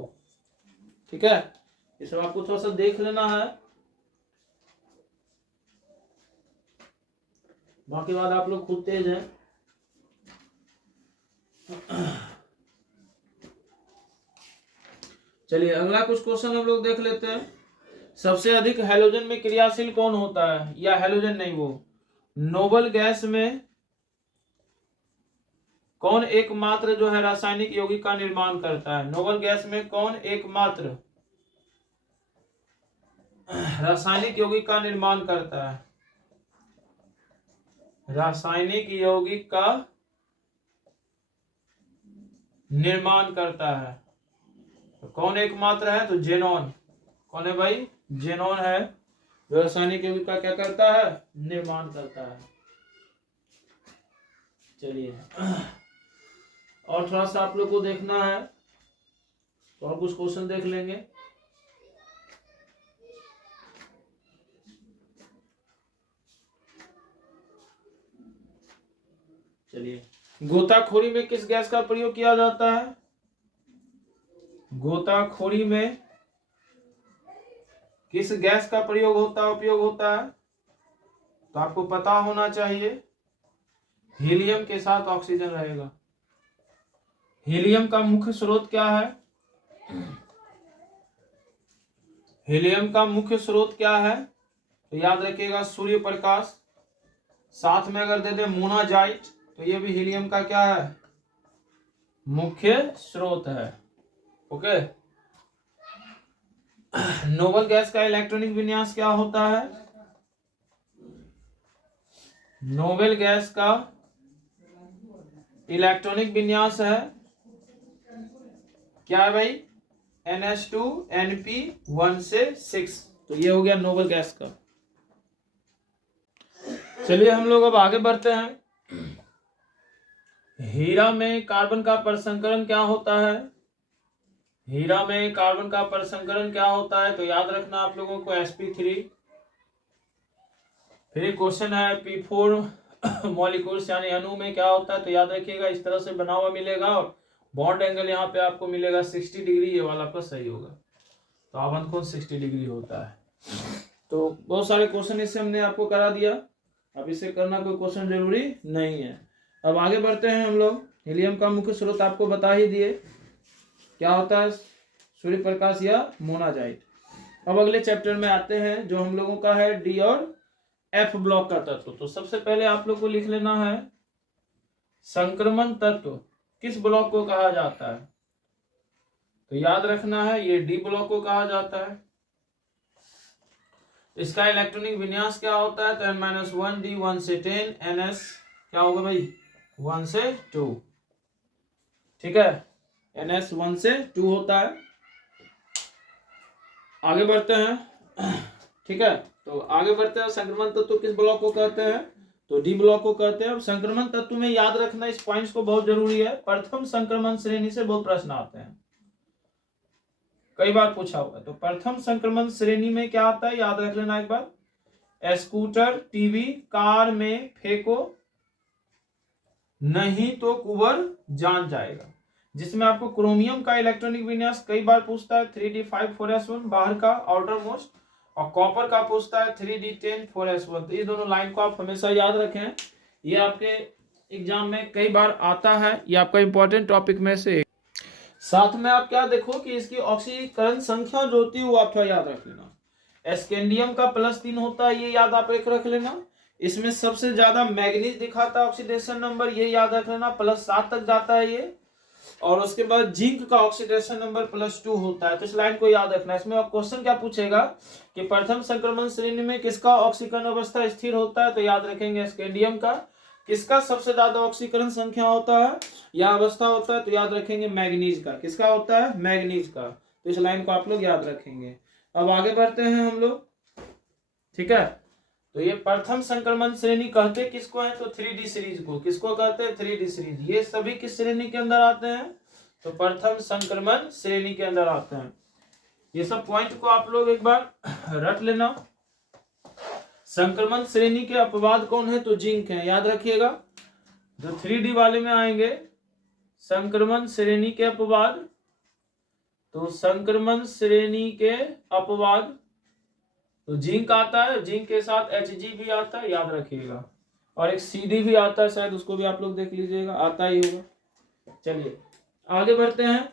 ठीक है, ये सब आपको थोड़ा सा देख लेना है, बाकी बात आप लोग खुद तेज हैं। चलिए अगला कुछ क्वेश्चन हम लोग देख लेते हैं। सबसे अधिक हैलोजन में क्रियाशील कौन होता है? या हैलोजन नहीं, वो नोबल गैस में कौन एकमात्र जो है रासायनिक यौगिक का निर्माण करता है? नोबल गैस में कौन एकमात्र रासायनिक यौगिक का निर्माण करता है? रासायनिक यौगिक का निर्माण करता है तो कौन एकमात्र है? तो जेनॉन। कौन है भाई? जेनॉन है जो रासायनिक यौगिक का क्या करता है? निर्माण करता है। चलिए और थोड़ा सा आप लोग को देखना है, तो और कुछ क्वेश्चन देख लेंगे। चलिए, गोताखोरी में किस गैस का प्रयोग किया जाता है? गोताखोरी में किस गैस का प्रयोग होता है, उपयोग होता है? तो आपको पता होना चाहिए, हीलियम के साथ ऑक्सीजन रहेगा। हीलियम का मुख्य स्रोत क्या है? हीलियम का मुख्य स्रोत क्या है? तो याद रखिएगा सूर्य प्रकाश। साथ में अगर दे दे मोनाजाइट, तो ये भी हीलियम का क्या है? मुख्य स्रोत है। ओके, नोबल गैस का इलेक्ट्रॉनिक विन्यास क्या होता है? नोबेल गैस का इलेक्ट्रॉनिक विन्यास है क्या है भाई? NH2 NP1 से 6। तो ये हो गया नोबेल गैस का। चलिए हम लोग अब आगे बढ़ते हैं। हीरा में कार्बन का परसंकरण क्या होता है? हीरा में कार्बन का परसंकरण क्या होता है? तो याद रखना आप लोगों को sp3। फिर एक क्वेश्चन है p4 मॉलिक्यूल्स यानी अणु में क्या होता है? तो याद रखिएगा इस तरह से बना हुआ मिलेगा और बॉन्ड एंगल यहाँ पे आपको मिलेगा 60 डिग्री। ये वाला आपका सही होगा। तो आवन कोण 60 डिग्री होता है। तो बहुत सारे क्वेश्चन इससे हमने आपको करा दिया। अब इसे करना कोई क्वेश्चन जरूरी नहीं है। अब आगे बढ़ते हैं हम लोग। हीलियम का मुख्य स्रोत आपको बता ही दिए, क्या होता है? सूर्य प्रकाश या मोनाजाइट। अब अगले चैप्टर में आते हैं जो हम लोगों का है डी और एफ ब्लॉक का तत्व। तो सबसे पहले आप लोग को लिख लेना है संक्रमण तत्व किस ब्लॉक को कहा जाता है? तो याद रखना है ये डी ब्लॉक को कहा जाता है। इसका इलेक्ट्रॉनिक विन्यास क्या होता है? तो n-1 d 1 से 10 ns क्या होगा भाई? 1 से 2। ठीक है, ns 1 से 2 होता है। आगे बढ़ते हैं। ठीक है, तो आगे बढ़ते हैं। संक्रमण तत्व किस ब्लॉक को कहते हैं? तो डी ब्लॉक को कहते हैं। संक्रमण तत्व में याद रखना इस पॉइंट्स को बहुत जरूरी है। प्रथम संक्रमण श्रेणी से बहुत प्रश्न आते हैं, कई बार पूछा हुआ है। तो प्रथम संक्रमण श्रेणी में क्या आता है याद रख लेना एक बार। स्कूटर टीवी कार में फेंको नहीं तो कुबर जान जाएगा, जिसमें आपको क्रोमियम का इलेक्ट्रॉनिक विन्यास कई बार पूछता है 3d5 4s1 बाहर का आउटर मोस्ट, और कॉपर का पूछता है 3d10 4s1। तो ये दोनों लाइन को आप हमेशा याद रखें, ये आपके एग्जाम में कई बार आता है। ये आपका इंपॉर्टेंट टॉपिक में से। साथ में आप क्या देखो कि इसकी ऑक्सीकरण संख्या जो होती है वो आप थोड़ा याद रख लेना। स्कैंडियम का +3 होता है, ये याद आप एक रख लेना। इसमें सबसे ज्यादा मैग्नीज दिखाता है ऑक्सीडेशन नंबर, ये याद रख लेना, +7 तक जाता है ये। और उसके बाद जिंक का ऑक्सीडेशन नंबर +2 होता है। तो इस लाइन को याद रखना। इसमें आप क्वेश्चन क्या पूछेगा कि प्रथम संक्रमण श्रेणी में किसका ऑक्सीकरण अवस्था स्थिर होता है? तो याद रखेंगे स्कैंडियम का। किसका सबसे ज्यादा ऑक्सीकरण संख्या होता है या अवस्था होता है? तो याद रखेंगे मैग्नीज का। किसका होता है? मैग्नीज का। तो इस लाइन को आप लोग याद रखेंगे। अब आगे बढ़ते हैं हम लोग। ठीक है, तो ये प्रथम संक्रमण श्रेणी कहते किसको है? तो 3D सीरीज को। किसको कहते हैं? 3D series. ये सभी किस श्रेणी के अंदर आते हैं? तो प्रथम संक्रमण श्रेणी के अंदर आते हैं। ये सब पॉइंट को आप लोग एक बार रट लेना। संक्रमण श्रेणी के अपवाद कौन है? तो जिंक है, याद रखिएगा। जो 3D वाले में आएंगे संक्रमण श्रेणी के अपवाद, तो संक्रमण श्रेणी के अपवाद तो जिंक आता है, जिंक के साथ Hg भी आता है, याद रखिएगा। और एक CD भी आता है, शायद उसको भी आप लोग देख लीजिएगा, आता ही होगा। चलिए आगे बढ़ते हैं।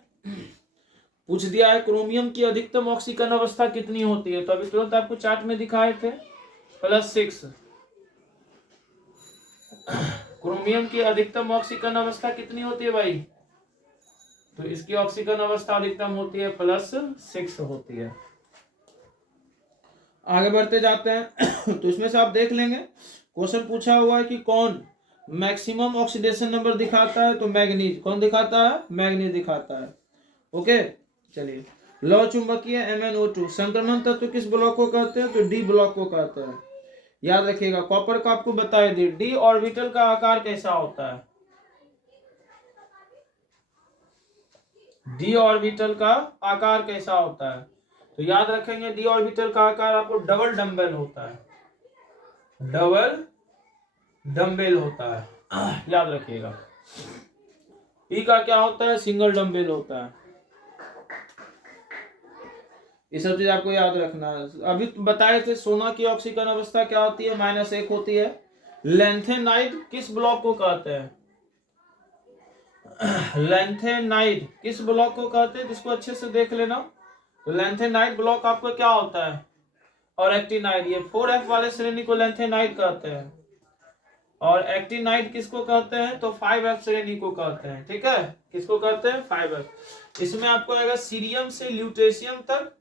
पूछ दिया है क्रोमियम की अधिकतम ऑक्सीकरण अवस्था कितनी होती है? तो अभी तुरंत आपको चार्ट में दिखाए थे +6। क्रोमियम की अधिकतम ऑक्सीकरण अवस्था कितनी होती है भाई? तो इसकी ऑक्सीकरण अवस्था अधिकतम होती है +6 होती है। आगे बढ़ते जाते हैं। तो इसमें से आप देख लेंगे क्वेश्चन पूछा हुआ है कि कौन मैक्सिमम ऑक्सीडेशन नंबर दिखाता है? तो मैग्नीज। कौन दिखाता है? मैग्नीज दिखाता है। ओके, चलिए। लौ चुंबकीय MnO2 संक्रमण तत्व किस ब्लॉक को कहते हैं? तो डी ब्लॉक को कहते हैं, याद रखिएगा। कॉपर का आपको बताया दी। डी ऑर्बिटल का आकार कैसा होता है? डी ऑर्बिटल का आकार कैसा होता है? तो याद रखेंगे डी ऑर्बिटल का आकार आपको डबल डम्बेल होता है, डबल डम्बेल होता है, याद रखिएगा। ई का क्या होता है? सिंगल डम्बेल होता है। ये सब चीज आपको याद रखना है। अभी बताए थे सोना की ऑक्सीकरण अवस्था क्या होती है? -1 होती है। लैंथेनाइड किस ब्लॉक को कहते हैं? लैंथेनाइड किस ब्लॉक को कहते हैं? इसको अच्छे से देख लेना। तो लैंथेनाइड ब्लॉक आपको क्या होता है? और एक्टिनाइड। ये 4F वाले श्रेणी को लैंथेनाइड कहते हैं, और एक्टिनाइड किसको कहते हैं? तो 5F श्रेणी को कहते हैं। ठीक है, किसको कहते हैं? 5F। इसमें आपको आएगा सीरियम से ल्यूटेशियम तक,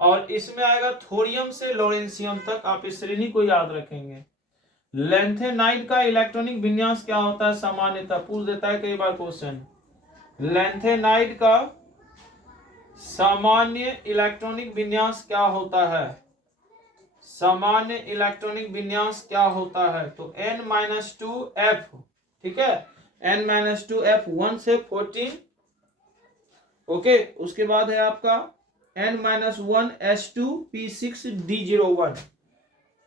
और इसमें आएगा थोरियम से लॉरेंसियम तक, आप इस श्रेणी को याद रखेंगे। लैंथेनाइड का इलेक्ट्रॉनिक विन्यास क्या होता है सामान्यतः, पूछ देता है कई बार क्वेश्चन। लैंथेनाइड का सामान्य इलेक्ट्रॉनिक विन्यास क्या होता है, सामान्य इलेक्ट्रॉनिक विन्यास क्या होता है, तो N-2F, ठीक है, N-2F 1 से 14, ओके। उसके बाद है आपका N-1S2P6D01,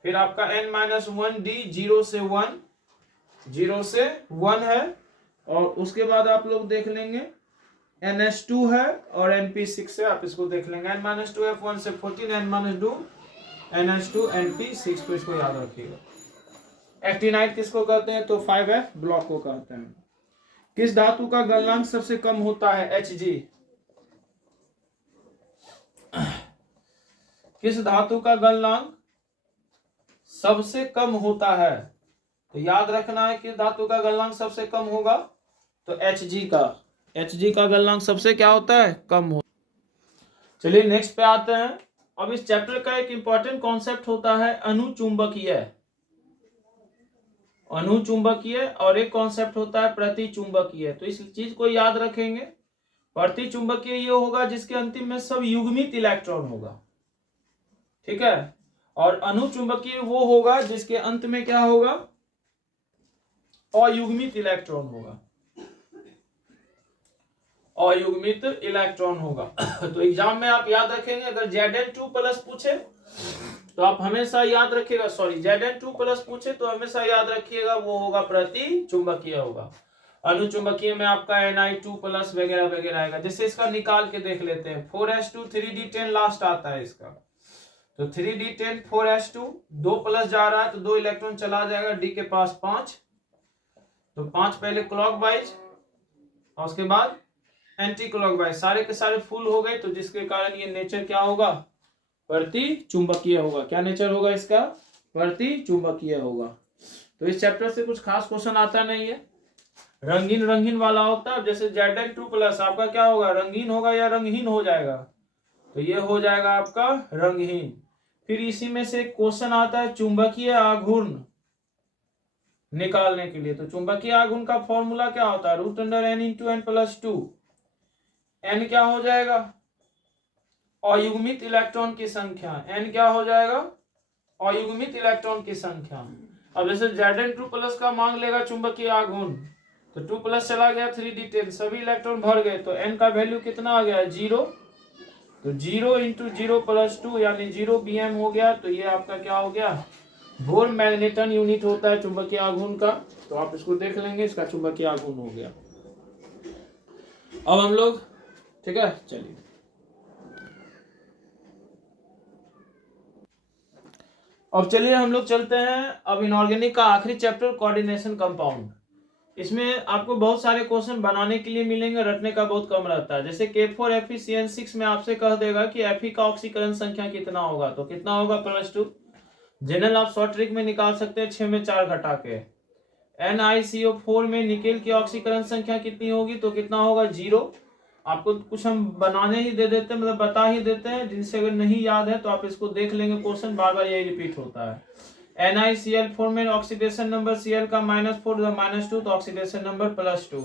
फिर आपका N-1D 0 से 1, 0 से 1 है, और उसके बाद आप लोग देख लेंगे NS2 है और NP6 है, आप इसको देख लेंगे। N-2F 1 से 14, N-2 NH2 NP6 को इसको याद रखिएगा। एक्टिनाइड किसको कहते हैं, तो 5F ब्लॉक को कहते हैं। किस धातु का गलनांक सबसे कम होता है, Hg। किस धातु का गलनांक सबसे कम होता है, तो याद रखना है किस धातु का गलनांक सबसे कम होगा, तो Hg का, Hg का गलनांक सबसे क्या होता है, कम हो। चलिए नेक्स्ट पे आते हैं। अब इस चैप्टर का एक इंपॉर्टेंट कॉन्सेप्ट होता है अनुचुंबकीय, अनुचुंबकीय, और एक कॉन्सेप्ट होता है प्रतिचुंबकीय। तो इस चीज को याद रखेंगे। प्रतिचुंबकीय ये होगा जिसके अंतिम में सब युग्मित इलेक्ट्रॉन होगा, ठीक है, और अनुचुंबकीय वो होगा जिसके अंत में क्या होगा, अयुग्मित इलेक्ट्रॉन होगा, अयुग्मित इलेक्ट्रॉन होगा। तो एग्जाम में आप याद रखेंगे, अगर Zn2+ पूछे तो आप हमेशा याद रखिएगा, सॉरी Zn2+ पूछे तो हमेशा याद रखिएगा वो होगा प्रतिचुंबकीय होगा। अनुचुंबकीय में आपका Ni2+ वगैरह वगैरह आएगा। जैसे इसका निकाल के देख लेते हैं, 4s2 3d10 लास्ट आता है इसका, तो 3d10 4s2 2+ जा रहा है तो 2 इलेक्ट्रॉन चला जाएगा, d के पास 5, तो 5 पहले क्लॉकवाइज और उसके बाद एंटी क्लॉकवाइज, सारे के सारे फुल हो गए, तो जिसके कारण ये नेचर क्या होगा, प्रतिचुंबकीय होगा। क्या नेचर होगा इसका, प्रतिचुंबकीय होगा। तो इस चैप्टर से कुछ खास क्वेश्चन आता नहीं है, रंगीन रंगीन वाला होता है। जैसे Zn2+ आपका क्या होगा, रंगीन होगा या रंगहीन हो जाएगा, तो ये हो जाएगा आपका रंगहीन। फिर इसी में से क्वेश्चन आता है चुंबकीय आघूर्ण निकालने के लिए। तो चुंबकीय आघूर्ण का फॉर्मूला क्या होता है, √n(n)+2। n क्या हो जाएगा, अयुग्मित इलेक्ट्रॉन की संख्या, n क्या हो जाएगा, अयुग्मित इलेक्ट्रॉन की संख्या। अब जैसे Zn2+ का मांग लेगा चुंबकीय आघूर्ण, तो 2+ चला गया 3d10, सभी इलेक्ट्रॉन भर गए, तो n का वैल्यू कितना आ गया, 0, तो 0 × 0+2 यानी 0 bm हो गया। तो ये आपका क्या हो गया, बोर मैग्नेटन यूनिट होता है चुंबकीय आघूर्ण का, तो आप इसको देख लेंगे, इसका चुंबकीय आघूर्ण हो गया। अब हम लोग, ठीक है, चलिए अब चलिए हम लोग चलते हैं अब इनऑर्गेनिक का आखिरी चैप्टर, कोऑर्डिनेशन कंपाउंड। इसमें आपको बहुत सारे क्वेश्चन बनाने के लिए मिलेंगे, रटने का बहुत कम रहता है। जैसे K4FeCN6 में आपसे कह देगा कि Fe का ऑक्सीकरण संख्या कितना होगा, तो कितना होगा, +2। जनरल आप शॉर्ट ट्रिक में निकाल सकते हैं, 6 में 4 घटा के। NiCO4 में निकेल की ऑक्सीकरण संख्या कितनी होगी, तो कितना होगा, 0। आपको कुछ हम बनाने ही दे देते हैं, मतलब बता ही देते हैं, जिनसे अगर नहीं याद है तो आप इसको देख लेंगे, क्वेश्चन बार बार यही रिपीट होता है। NiCl4 में ऑक्सीडेशन नंबर Cl का -4 -2, तो ऑक्सीडेशन नंबर +2।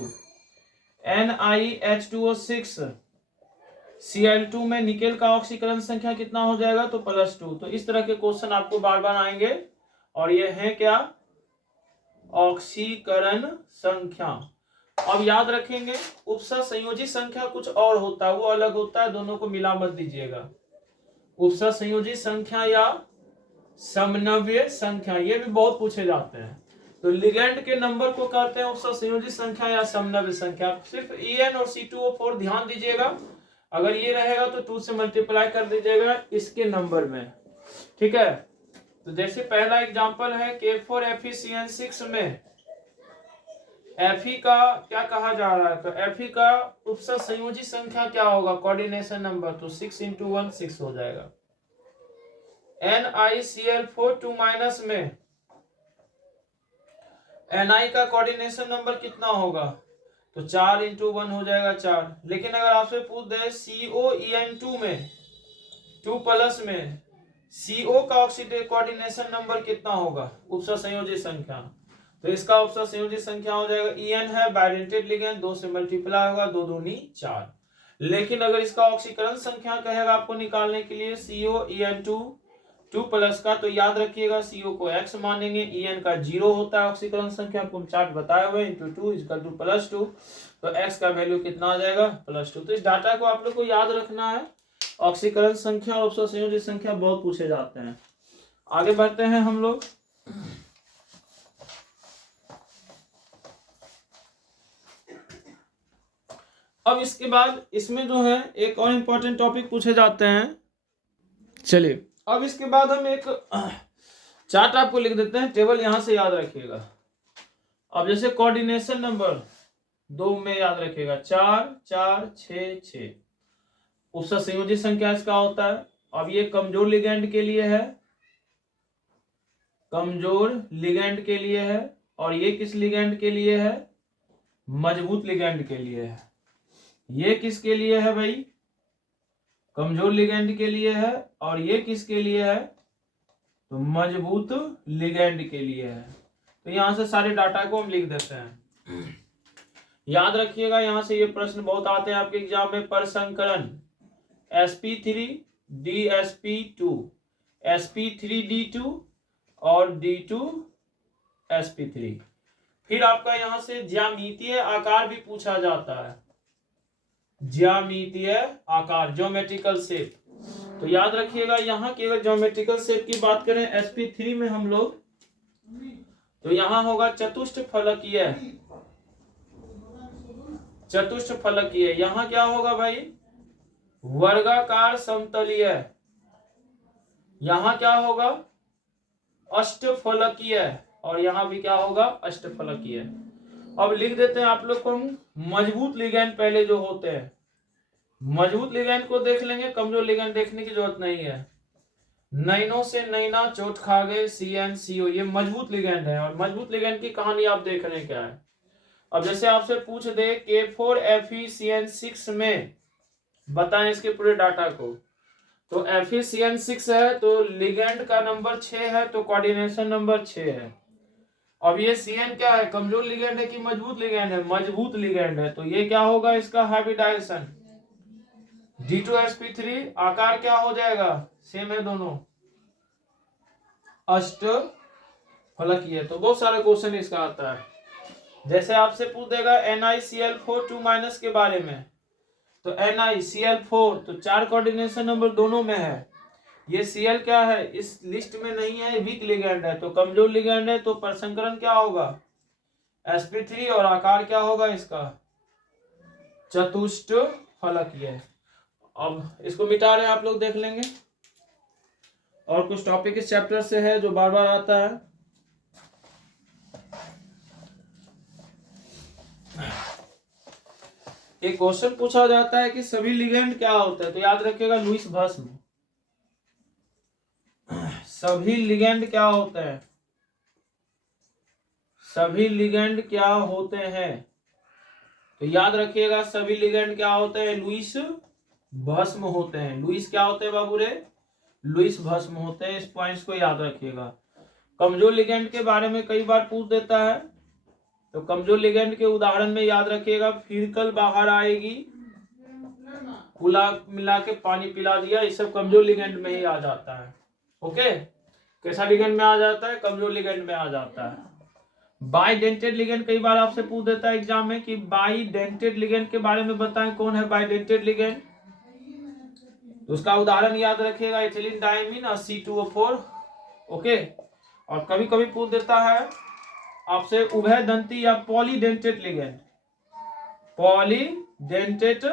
NiH2O6 Cl2 में निकेल का ऑक्सीकरण संख्या कितना हो जाएगा, तो +2। तो इस तरह के क्वेश्चन आपको बार बार आएंगे, और ये है क्या, ऑक्सीकरण संख्या। अब याद रखेंगे उपसर्ग संयोजी संख्या कुछ और होता है, वो अलग होता है, दोनों को मिला मत दीजिएगा। उपसर्ग संयोजी संख्या या समनव्य संख्या, ये भी बहुत पूछे जाते हैं। तो लिगेंड के नंबर को कहते हैं उपसर्ग संयोजी संख्या या समनव्य संख्या। सिर्फ En और C2O4 ध्यान दीजिएगा, अगर ये रहेगा तो 2 से मल्टीप्लाई कर दीजिएगा इसके नंबर में, ठीक है। तो जैसे पहला एग्जांपल है K4FeCN6 में Fe का क्या कहा जा रहा है, तो Fe का उपसर्ग संयोजी संख्या क्या होगा, कोऑर्डिनेशन नंबर, तो 6 × 1 6 हो जाएगा। NiCl4 2- में Ni का कोऑर्डिनेशन नंबर कितना होगा, तो 4 × 1 हो जाएगा 4। लेकिन अगर आपसे पूछ दे COEN2 में 2+ में CO का ऑक्सीडेटिव कोऑर्डिनेशन नंबर कितना होगा, उपसंयोजी संख्या। तो इसका उपसंयोजी संख्या हो जाएगा En है, बाइडेंटेड लिगेंड 2 से मल्टीप्लाई होगा, 2 दूनी 4। लेकिन अगर इसका ऑक्सीकरण संख्या कहेगा आपको निकालने के लिए CO En2 2+ का, तो याद रखिएगा CO को x मानेंगे, En का 0 होता है ऑक्सीकरण संख्या, को चार्ट बताए हुए, इंटू 2 = +2, तो x का वैल्यू कितना आ जाएगा +2। तो इस डाटा को आप लोग को याद रखना है। ऑक्सीकरण संख्या और उपसंयोजी संख्या बहुत पूछे जाते हैं। आगे बढ़ते हैं हम लोग। अब इसके बाद इसमें जो है एक और इम्पोर्टेंट टॉपिक पूछे जाते हैं। चलिए अब इसके बाद हम एक चार्ट आपको लिख देते हैं, टेबल यहां से याद रखिएगा। अब जैसे कोऑर्डिनेशन नंबर 2 में याद रखिएगा 4 4 6 6, उपसंयोजी संख्या इसका होता है। अब ये कमजोर लिगेंड के लिए है, कमजोर लिगेंड के लिए है, और ये किस लिगेंड के लिए है, मजबूत लिगेंड के लिए है। ये किसके लिए है भाई, कमजोर लिगेंड के लिए है, और ये किसके लिए है, तो मजबूत लिगेंड के लिए है। तो यहां से सारे डाटा को हम लिख देते हैं। याद रखिएगा यहां से ये प्रश्न बहुत आते हैं आपके एग्जाम में। परसंकरण sp3 dsp2, sp3d2 और d2 sp3। फिर आपका यहां से ज्यामितीय आकार भी पूछा जाता है, ज्यामितीय आकार, ज्योमेट्रिकल शेप। तो याद रखिएगा यहाँ की अगर ज्योमेट्रिकल शेप की बात करें sp3 में हम लोग, तो यहां होगा चतुष्फलकीय, चतुष्फलकीय। यहां क्या होगा भाई, वर्गाकार समतलीय। यहां क्या होगा, अष्टफलकीय, और यहां भी क्या होगा, अष्टफलकीय। अब लिख देते हैं आप लोग को हम मजबूत लिगेंड पहले जो होते हैं। मजबूत लिगेंड को देख लेंगे, कमजोर लिगेंड देखने की जरूरत नहीं है। नैनो से नैना चोट खा गए CnCO, ये मजबूत लिगेंड है। और मजबूत लिगेंड की कहानी आप देख रहे हैं क्या है। अब जैसे आपसे पूछ दे K4FeCN6 में बताएं इसके पूरे डाटा को, तो FeCN6 है तो लिगेंड का नंबर 6 है, तो कोऑर्डिनेशन नंबर 6 है। अब ये CN क्या है, कमजोर लिगेंड है कि मजबूत लिगेंड है, मजबूत लिगेंड है, तो ये क्या होगा इसका हाइब्रिडाइजेशन D2sp3। आकार क्या हो जाएगा, सेम है दोनों, अष्टफलकीय। तो बहुत सारे क्वेश्चन इसका आता है। जैसे आपसे पूछ देगा NiCl4 2- के बारे में, तो NiCl4 तो 4 कोऑर्डिनेशन नंबर दोनों में है। ये Cl क्या है, इस लिस्ट में नहीं है, वीक लिगेंड है, तो कमजोर लिगेंड है, तो परसंकरण क्या होगा sp3, और आकार क्या होगा इसका, चतुष्फलकीय। अब इसको मिटा रहे हैं आप लोग, देख लेंगे। और कुछ टॉपिक इस चैप्टर से है जो बार बार आता है। एक क्वेश्चन पूछा जाता है कि सभी लिगेंड क्या होता है, तो याद रखिएगा लुईस भस्म। सभी लिगेंड क्या होते हैं, सभी लिगेंड क्या होते हैं, तो याद रखिएगा सभी लिगेंड क्या होते हैं, लुईस भस्म होते हैं। लुईस क्या होते हैं बाबू रे, लुईस भस्म होते हैं। इस पॉइंट्स को याद रखिएगा। कमजोर लिगेंड के बारे में कई बार पूछ देता है, तो कमजोर लिगेंड के उदाहरण में याद रखिएगा फिरकल बाहर आएगी, कुला मिला के पानी पिला दिया, ये सब कमजोर लिगेंड में ही आ जाता है। ओके, कैसा लिगेंड में आ जाता है, कमजोर लिगेंड में आ जाता है। बाइडेंटेड लिगेंड कई बार आपसे पूछ देता है एग्जाम में कि बाइडेंटेड लिगेंड के बारे में बताएं, कौन है बाइडेंटेड लिगेंड। तो उसका उदाहरण याद रखिएगा इथिलीन डायमीन और C2O4। ओके, और कभी कभी पूछ देता है आपसे उभय दंती या पॉलीडेंटेड लिगेंड, पॉलीडेंटेड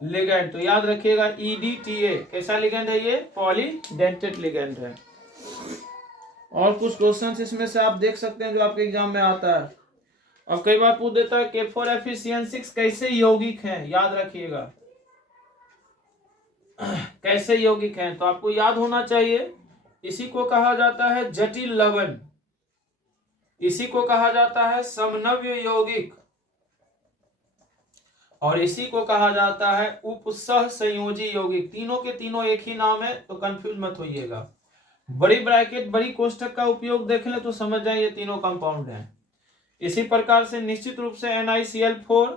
लिगेंड, तो याद रखिएगा EDTA। कैसा लिगेंड है ये, पॉलीडेंटेड लिगेंड है। और कुछ क्वेश्चंस इसमें से आप देख सकते हैं जो आपके एग्जाम में आता है। और कई बार पूछ देता है K4FeCN6 कैसे यौगिक हैं, याद रखिएगा कैसे यौगिक हैं, तो आपको याद होना चाहिए इसी को कहा जाता है जटिल लवण, इसी को कहा जाता है समनव्य यौगिक। और इसी को कहा जाता है उपसह संयोजी यौगिक। तीनों के तीनों एक ही नाम है, तो कंफ्यूज मत होइएगा। बड़ी ब्रैकेट बड़ी कोष्ठक का उपयोग देख ले तो समझ जाए ये तीनों कंपाउंड हैं। इसी प्रकार से निश्चित रूप से NiCl4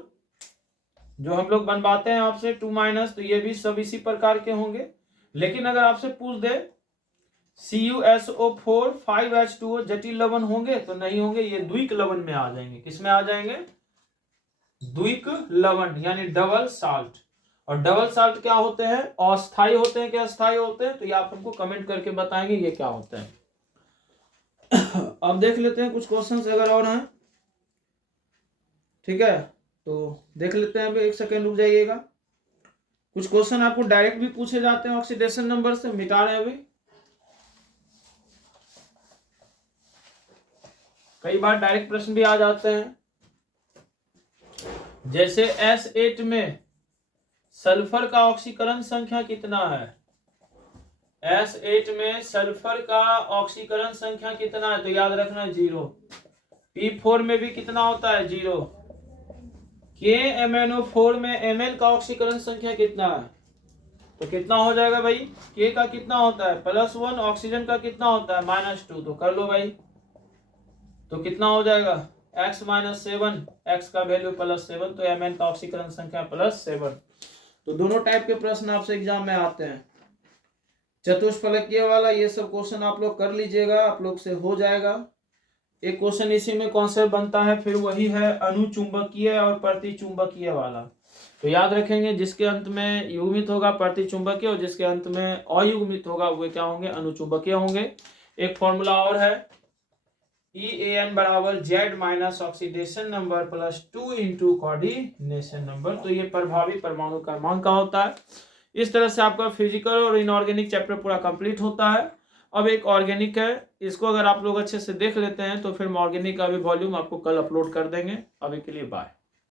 जो हम लोग बनवाते हैं आपसे 2- तो ये भी सब इसी प्रकार के होंगे। लेकिन अगर आपसे पूछ दे CuSO4 5H2O जटिल लवण होंगे तो नहीं होंगे, ये द्विक लवण में आ जाएंगे। किस में आ जाएंगे? द्विक लवण यानी डबल साल्ट। और डबल साल्ट क्या होते हैं? अस्थायी होते हैं कि अस्थायी होते हैं? तो ये आप हमको कमेंट करके बताएंगे ये क्या होते हैं। अब देख लेते हैं कुछ क्वेश्चंस अगर और हैं, ठीक है, तो देख लेते हैं। अभी 1 सेकेंड रुक जाइएगा। कुछ क्वेश्चन आपको डायरेक्ट भी पूछे जाते हैं ऑक्सीडेशन नंबर से, मिटा रहे हैं अभी। कई बार डायरेक्ट प्रश्न भी आ जाते हैं, जैसे S8 में सल्फर का ऑक्सीकरण संख्या कितना है? S8 में सल्फर का ऑक्सीकरण संख्या कितना है? तो याद रखना 0। P4 में भी कितना होता है? 0। KMnO4 में Mn का ऑक्सीकरण संख्या कितना है? तो कितना हो जाएगा भाई? K का कितना होता है? +1। ऑक्सीजन का कितना होता है? -2। तो कर लो भाई, तो कितना हो जाएगा? x - 7, x का वैल्यू +7, तो Mn का ऑक्सीकरण संख्या +7। तो दोनों टाइप के प्रश्न आपसे एग्जाम में आते हैं। चतुष्फलकीय वाला ये सब क्वेश्चन आप लोग कर लीजिएगा, आप लोग से हो जाएगा। एक क्वेश्चन इसी में कॉन्सेप्ट बनता है, फिर वही है अनुचुंबकीय और प्रतिचुंबकीय वाला। तो याद रखेंगे, जिसके अंत में युग्मित होगा प्रतिचुंबकीय और जिसके अंत में अयुग्मित होगा वो क्या होंगे? अनुचुंबकीय होंगे। एक फॉर्मूला और है, EAN = Z - oxidation number +2 × coordination number. तो ये प्रभावी परमाणु क्रमांक का होता है। इस तरह से आपका फिजिकल और इनऑर्गेनिक चैप्टर पूरा कंप्लीट होता है। अब एक ऑर्गेनिक है, इसको अगर आप लोग अच्छे से देख लेते हैं तो फिर ऑर्गेनिक का भी वॉल्यूम आपको कल अपलोड कर देंगे। अभी के लिए बाय।